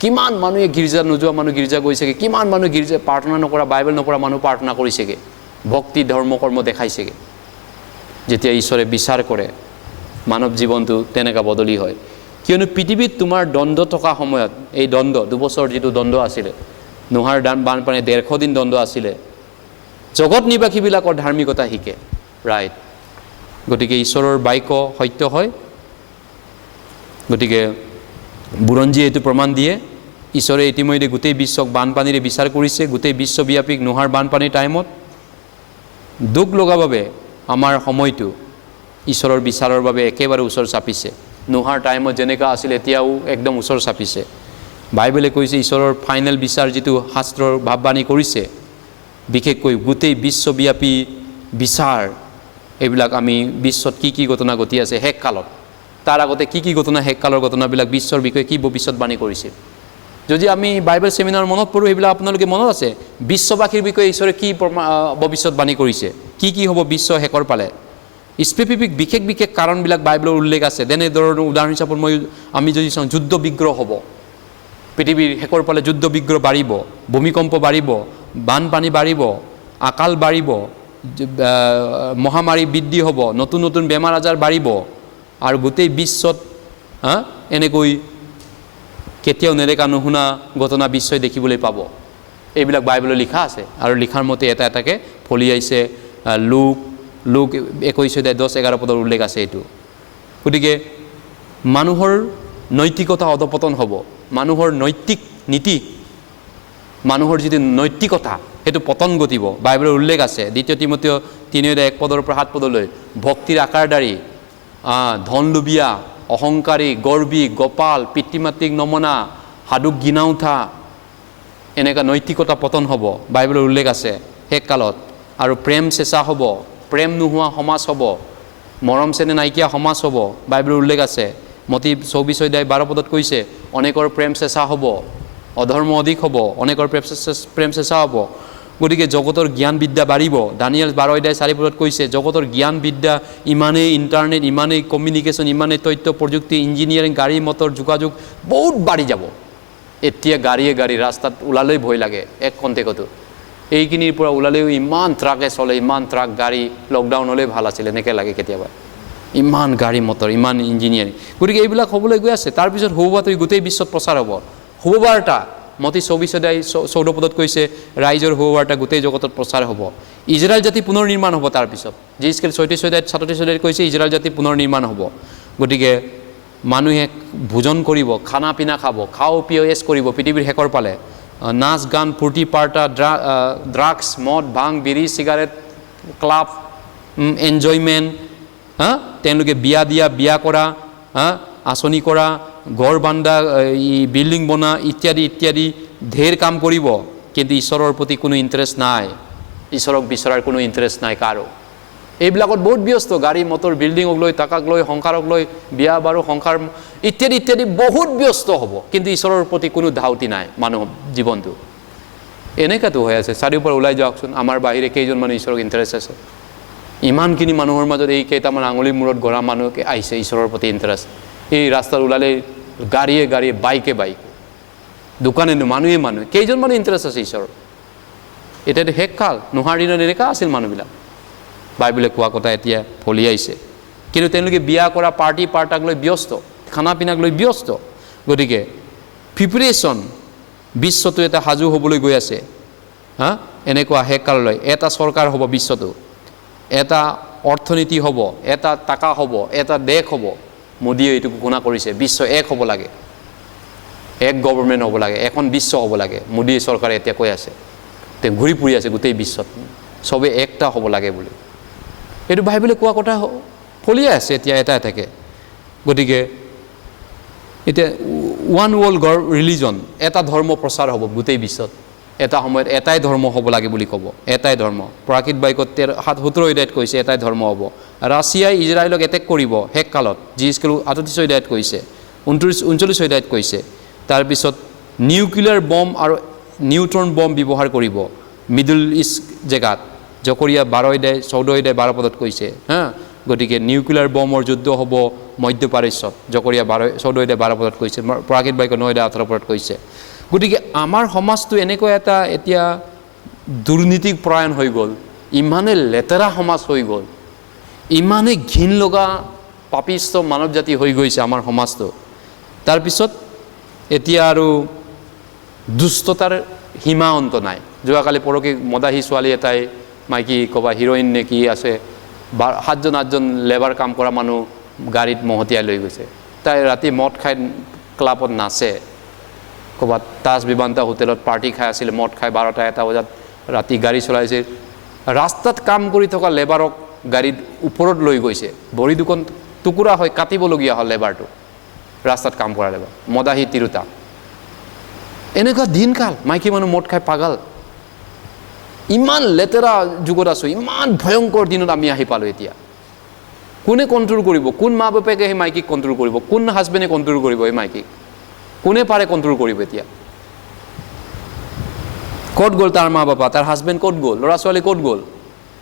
কিমান মানুহে গীৰ্জা নোযোৱা মানুহ গীৰ্জা গৈছেগৈ, কিমান মানুহ গীৰ্জা প্ৰাৰ্থনা নকৰা, বাইবেল নপঢ়া মানুহ প্ৰাৰ্থনা কৰিছেগৈ, ভক্তি ধৰ্ম কৰ্ম দেখাইছেগৈ। যেতিয়া ঈশ্বৰে বিচাৰ কৰে মানৱ জীৱনটো তেনেকুৱা বদলি হয়। কিয়নো পৃথিৱীত তোমাৰ দ্বন্দ্ব থকা সময়ত, এই দ্বন্দ্ব 2 বছৰ যিটো দ্বন্দ্ব আছিলে, নোহাৰ বানপানী 150 দিন দ্বন্দ্ব আছিলে, জগত নিবাসীবিলাকৰ ধাৰ্মিকতা শিকে। ৰাইট। গতিকে ঈশ্বৰৰ বাক্য সত্য হয়। গতিকে বুৰঞ্জীয়ে এইটো প্ৰমাণ দিয়ে, ঈশ্বৰে ইতিমধ্যে গোটেই বিশ্বক বানপানীৰে বিচাৰ কৰিছে। গোটেই বিশ্বব্যাপীক নোহাৰ বানপানীৰ টাইমত দুখ লগাভাৱে আমাৰ সময়টো ঈশ্বৰৰ বিচাৰৰ বাবে একেবাৰে ওচৰ চাপিছে। নোহাৰ টাইমত যেনেকুৱা আছিল এতিয়াও একদম ওচৰ চাপিছে। বাইবেলে কৈছে ঈশ্বৰৰ ফাইনেল বিচাৰ যিটো শাস্ত্ৰৰ ভাৱবাণী কৰিছে, বিশেষকৈ গোটেই বিশ্বব্যাপী বিচাৰ, এইবিলাক আমি বিশ্বত কি ঘটনা ঘটি আছে শেষ কালত, তাৰ আগতে কি ঘটনা, শেষ কালৰ ঘটনাবিলাক বিশ্বৰ বিষয়ে কি ভৱিষ্যৎবাণী কৰিছিল। যদি আমি বাইবেল চেমিনাৰ মনত পঢ়োঁ, সেইবিলাক আপোনালোকে মনত আছে বিশ্ববাসীৰ বিষয়ে ঈশ্বৰে কি ভৱিষ্যৎবাণী কৰিছে, কি হ'ব বিশ্ব শেষৰ পালে। স্পেচিফিক বিশেষ কাৰণবিলাক বাইবেলৰ উল্লেখ আছে। তেনেধৰণৰ উদাহৰণ হিচাপত আমি যদি চাওঁ, যুদ্ধ বিগ্ৰহ হ'ব, পৃথিৱীৰ শেষৰ পালে যুদ্ধ বিগ্ৰহ বাঢ়িব, ভূমিকম্প বাঢ়িব, বানপানী বাঢ়িব, আকাল বাঢ়িব, মহামাৰী বৃদ্ধি হ'ব, নতুন বেমাৰ আজাৰ বাঢ়িব, আৰু গোটেই বিশ্বত এনেকৈ কেতিয়াও নেদেখা নুশুনা ঘটনা বিশ্বই দেখিবলৈ পাব। এইবিলাক বাইবেলত লিখা আছে, আৰু লিখাৰ মতে এটা এটাকৈ ফলিয়াইছে। লোক 21 অধ্যায় 10-11 পদৰ উল্লেখ আছে এইটো। গতিকে মানুহৰ নৈতিকতা অধপতন হ'ব, মানুহৰ নৈতিক নীতি, মানুহৰ যিটো নৈতিকতা সেইটো পতন ঘটিব। বাইবেলৰ উল্লেখ আছে 2 তিমথেয় 3 অধ্যায় 1 পদৰ পৰা 7 পদলৈ, ভক্তিৰ আকাৰদাৰী, ধনলোভীয়া, অহংকাৰী, গৰ্বী, গোপাল, পিতৃ মাতৃক নমনা, সাধুক ঘৃণা উঠা, এনেকুৱা নৈতিকতা পতন হ'ব, বাইবেলৰ উল্লেখ আছে শেষ কালত। আৰু প্ৰেম চেঁচা হ'ব, প্ৰেম নোহোৱা সমাজ হ'ব, মৰম চেনেহ নাইকিয়া সমাজ হ'ব, বাইবেলৰ উল্লেখ আছে। মতি 24 অধ্যায় 12 পদত কৈছে, অনেকৰ প্ৰেম চেঁচা হ'ব, অধৰ্ম অধিক হ'ব, অনেকৰ প্ৰেম চেঁচা হ'ব। গতিকে জগতৰ জ্ঞান বিদ্যা বাঢ়িব। দানিয়েল 12 অধ্যায় 4 পদত কৈছে, জগতৰ জ্ঞান বিদ্যা ইমানেই, ইণ্টাৰনেট ইমানেই, কমিউনিকেশ্যন ইমানেই, তথ্য প্ৰযুক্তি, ইঞ্জিনিয়াৰিং, গাড়ী মটৰ, যোগাযোগ বহুত বাঢ়ি যাব। এতিয়া গাড়ী ৰাস্তাত ওলালেই ভয় লাগে এক খন্তেকতো। এইখিনিৰ পৰা ওলালেও ইমান ট্ৰাকে চলে, ইমান ট্ৰাক গাড়ী, লকডাউন হ'লেই ভাল আছিল এনেকৈ লাগে কেতিয়াবা। ইমান গাড়ী মটৰ, ইমান ইঞ্জিনিয়াৰিং, গতিকে এইবিলাক হ'বলৈ গৈ আছে। তাৰপিছত শুভবাতৰি গোটেই বিশ্বত প্ৰচাৰ হ'ব। শুভবাৰ্তা মতি 24 পদত কৈছে ৰাইজৰ শুভবাৰ্তা গোটেই জগতত প্ৰচাৰ হ'ব। ইজৰাইল জাতি পুনৰ নিৰ্মাণ হ'ব। তাৰপিছত যিস্কেল 37 কৈছে ইজৰাইল জাতি পুনৰ নিৰ্মাণ হ'ব। গতিকে মানুহে ভোজন কৰিব, খানা পিনা খাব, খাও পিয় এছ কৰিব পৃথিৱীৰ শেষৰ পালে। নাচ গান ফূৰ্তি পাৰ্টা, ড্ৰাগছ, মদ, ভাং, বিৰি, চিগাৰেট, ক্লাব, এনজয়মেণ্ট, তেওঁলোকে বিয়া দিয়া, বিয়া কৰা, আঁচনি কৰা, ঘৰ বান্ধা, বিল্ডিং বনা ইত্যাদি ইত্যাদি ঢেৰ কাম কৰিব। কিন্তু ঈশ্বৰৰ প্ৰতি কোনো ইণ্টাৰেষ্ট নাই, ঈশ্বৰক বিচৰাৰ কোনো ইণ্টাৰেষ্ট নাই কাৰো। এইবিলাকত বহুত ব্যস্ত, গাড়ী মটৰ, বিল্ডিঙক লৈ, টাকাক লৈ, সংসাৰক লৈ, বিয়া বাৰু সংসাৰ ইত্যাদি ইত্যাদি বহুত ব্যস্ত হ'ব। কিন্তু ঈশ্বৰৰ প্ৰতি কোনো ধাউতি নাই মানুহ জীৱনটো। এনেকুৱাতো হৈ আছে। চাৰিওপৰা ওলাই যাওকচোন, আমাৰ বাহিৰে কেইজন মানুহ ঈশ্বৰক ইণ্টাৰেষ্ট আছে? ইমানখিনি মানুহৰ মাজত এই কেইটামান আঙুলিৰ মূৰত গঢ়া মানুহকে আহিছে ঈশ্বৰৰ প্ৰতি ইণ্টাৰেষ্ট। এই ৰাস্তাত ওলালে গাড়ীয়ে গাড়ীয়ে, বাইকে বাইকে, দোকানে মানুহে মানুহে, কেইজন মানুহ ইণ্টাৰেষ্ট আছে ঈশ্বৰৰ? এতিয়াতো শেষ কাল, নোহাৰ দিনত এনেকুৱা আছিল মানুহবিলাক। বাইবেলে কোৱা কথা এতিয়া ফলিয়াইছে। কিন্তু তেওঁলোকে বিয়া কৰা, পাৰ্টি পাৰ্টাক লৈ ব্যস্ত, খানা পিনাক লৈ ব্যস্ত। গতিকে প্ৰিপেৰেশ্যন, বিশ্বটো এটা সাজু হ'বলৈ গৈ আছে। এনেকুৱা শেষ কাললৈ এটা চৰকাৰ হ'ব বিশ্বটো, এটা অৰ্থনীতি হ'ব, এটা টাকা হ'ব, এটা দেশ হ'ব। মোদীয়ে এইটো ঘোষণা কৰিছে, বিশ্ব এক হ'ব লাগে, এক গভৰ্ণমেণ্ট হ'ব লাগে, এখন বিশ্ব হ'ব লাগে। মোদী চৰকাৰে এতিয়া কৈ আছে, তেওঁ ঘূৰি ফুৰি আছে গোটেই বিশ্বত, চবেই একটা হ'ব লাগে বুলি। এইটো বাইবেলে কোৱা কথা ফলিয়াই আছে এতিয়া এটা এটাকে। গতিকে এতিয়া ওৱান ৱৰ্ল্ড ৰিলিজন, এটা ধৰ্ম প্ৰচাৰ হ'ব গোটেই বিশ্বত। এটা সময়ত এটাই ধৰ্ম হ'ব লাগে বুলি ক'ব, এটাই ধৰ্ম। প্ৰাকৃত বাক্যত 17 অধ্যায়ত কৈছে এটাই ধৰ্ম হ'ব। ৰাছিয়াই ইজৰাইলক এটেক কৰিব শেষ কালত, যিস্কেল 38 অধ্যায়ত কৈছে, 39 অধ্যায়ত কৈছে। তাৰপিছত নিউক্লিয়াৰ বম্ব আৰু নিউট্ৰন বম্ব ব্যৱহাৰ কৰিব মিডল ইষ্ট জেগাত। জকৰীয়া 14 অধ্যায় 12 পদত কৈছে। গতিকে নিউক্লিয়াৰ বম্বৰ যুদ্ধ হ'ব মধ্যপ্ৰাচ্যত, জকৰীয়া 14 অধ্যায় 12 পদত কৈছে। প্ৰাকৃত বাক্য 9 অধ্যায় 18 পদত কৈছে। গতিকে আমাৰ সমাজটো এনেকুৱা এটা এতিয়া দুৰ্নীতি পৰায়ণ হৈ গ'ল, ইমানে লেতেৰা সমাজ হৈ গ'ল, ইমানে ঘিণ লগা পাপিষ্ট মানৱ জাতি হৈ গৈছে আমাৰ সমাজটো। তাৰপিছত এতিয়া আৰু দুষ্টতাৰ সীমা অন্ত নাই। যোৱাকালি পৰহি মদাহী ছোৱালী এটাই, মাইকী ক'বা হিৰইন নে কি আছে, 7জন লেবাৰ কাম কৰা মানুহ গাড়ীত মহতিয়াই লৈ গৈছে। তাই ৰাতি মদ খাই ক্লাবত নাচে, ক'ৰবাত তাজ বিমানতা হোটেলত পাৰ্টি খাই আছিলে, মদ খাই 12টা-1টা বজাত ৰাতি গাড়ী চলাইছে। ৰাস্তাত কাম কৰি থকা লেবাৰক গাড়ীত ওপৰত লৈ গৈছে, ভৰি দুখন টুকুৰা হৈ কাটিবলগীয়া হ'ল লেবাৰটো, ৰাস্তাত কাম কৰা লেবাৰ। মদাহী তিৰোতা। এনেকুৱা দিনকাল, মাইকী মানুহ মদ খাই পাগল। ইমান লেতেৰা যুগত আছোঁ, ইমান ভয়ংকৰ দিনত আমি আহি পালোঁ। এতিয়া কোনে কণ্ট্ৰল কৰিব? কোন মা বাপেকে সেই মাইকীক কণ্ট্ৰল কৰিব? কোন হাজবেণ্ডে কণ্ট্ৰল কৰিব এই মাইকীক? কোনে পাৰে কণ্ট্ৰল কৰিব? এতিয়া ক'ত গ'ল তাৰ মা বাপা? তাৰ হাজবেণ্ড ক'ত গ'ল? ল'ৰা ছোৱালী ক'ত গ'ল?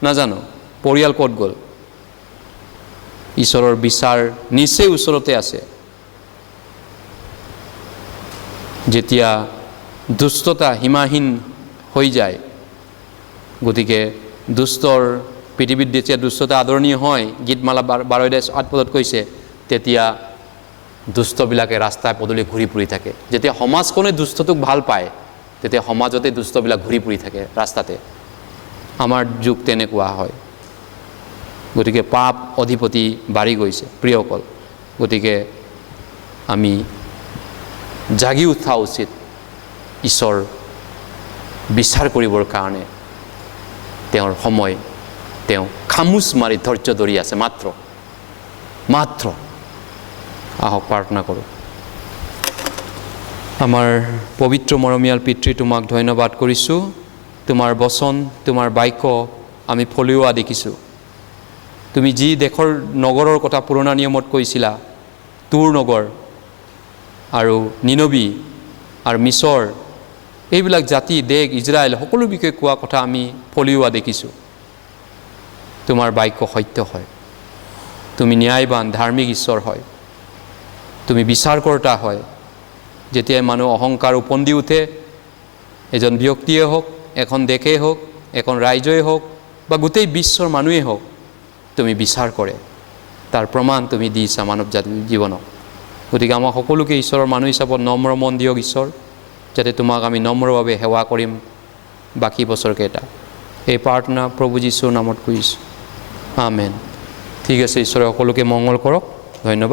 নাজানো। পৰিয়াল ক'ত গ'ল? ঈশ্বৰৰ বিচাৰ নিশ্চয় ওচৰতে আছে। যেতিয়া দুষ্টতা সীমাহীন হৈ যায়, গতিকে দুষ্টৰ পৃথিৱীত যেতিয়া দুষ্টতা আদৰণীয় হয়, গীতমালা 12 অধ্যায় 8 পদত কৈছে, তেতিয়া দুষ্টবিলাকে ৰাস্তাই পদূলি ঘূৰি ফুৰি থাকে। যেতিয়া সমাজখনে দুষ্টটোক ভাল পায়, তেতিয়া সমাজতে দুষ্টবিলাক ঘূৰি ফুৰি থাকে ৰাস্তাতে। আমাৰ যুগ তেনেকুৱা হয়। গতিকে পাপ অধিপতি বাঢ়ি গৈছে প্ৰিয়সকল। গতিকে আমি জাগি উঠা উচিত ঈশ্বৰ বিচাৰ কৰিবৰ কাৰণে। তেওঁৰ সময়, তেওঁ খামোচ মাৰি ধৈৰ্য ধৰি আছে মাত্ৰ। আহক প্ৰাৰ্থনা কৰোঁ। আমাৰ পবিত্ৰ মৰমীয়াল পিতৃ, তোমাক ধন্যবাদ কৰিছোঁ। তোমাৰ বচন, তোমাৰ বাক্য আমি ফলিওৱা দেখিছোঁ। তুমি যি দেশৰ নগৰৰ কথা পুৰণা নিয়মত কৈছিলা, তুৰ নগৰ আৰু নিনবী আৰু মিছৰ, এইবিলাক জাতি, দেশ, ইজৰাইল সকলো বিষয়ে কোৱা কথা আমি ফলিওৱা দেখিছোঁ। তোমাৰ বাক্য সত্য হয়। তুমি ন্যায়বান ধাৰ্মিক ঈশ্বৰ হয়। তুমি বিচাৰকৰ্তা হয়। যেতিয়াই মানুহ অহংকাৰ উপন্দি উঠে, এজন ব্যক্তিয়ে হওক, এখন দেশেই হওক, এখন ৰাজ্যই হওক বা গোটেই বিশ্বৰ মানুহেই হওক, তুমি বিচাৰ কৰে। তাৰ প্ৰমাণ তুমি দিছা মানৱ জাতিৰ জীৱনত। গতিকে আমাক সকলোকে ঈশ্বৰৰ মানুহ হিচাপত নম্ৰ মন দিয়ক ঈশ্বৰ, যাতে তোমাক আমি নম্ৰভাৱে সেৱা কৰিম বাকী বছৰকেইটা। এই প্ৰাৰ্থনা প্ৰভু যীশুৰ নামত কৰিছোঁ, আমেন। ঠিক আছে, ঈশ্বৰে সকলোকে মংগল কৰক। ধন্যবাদ।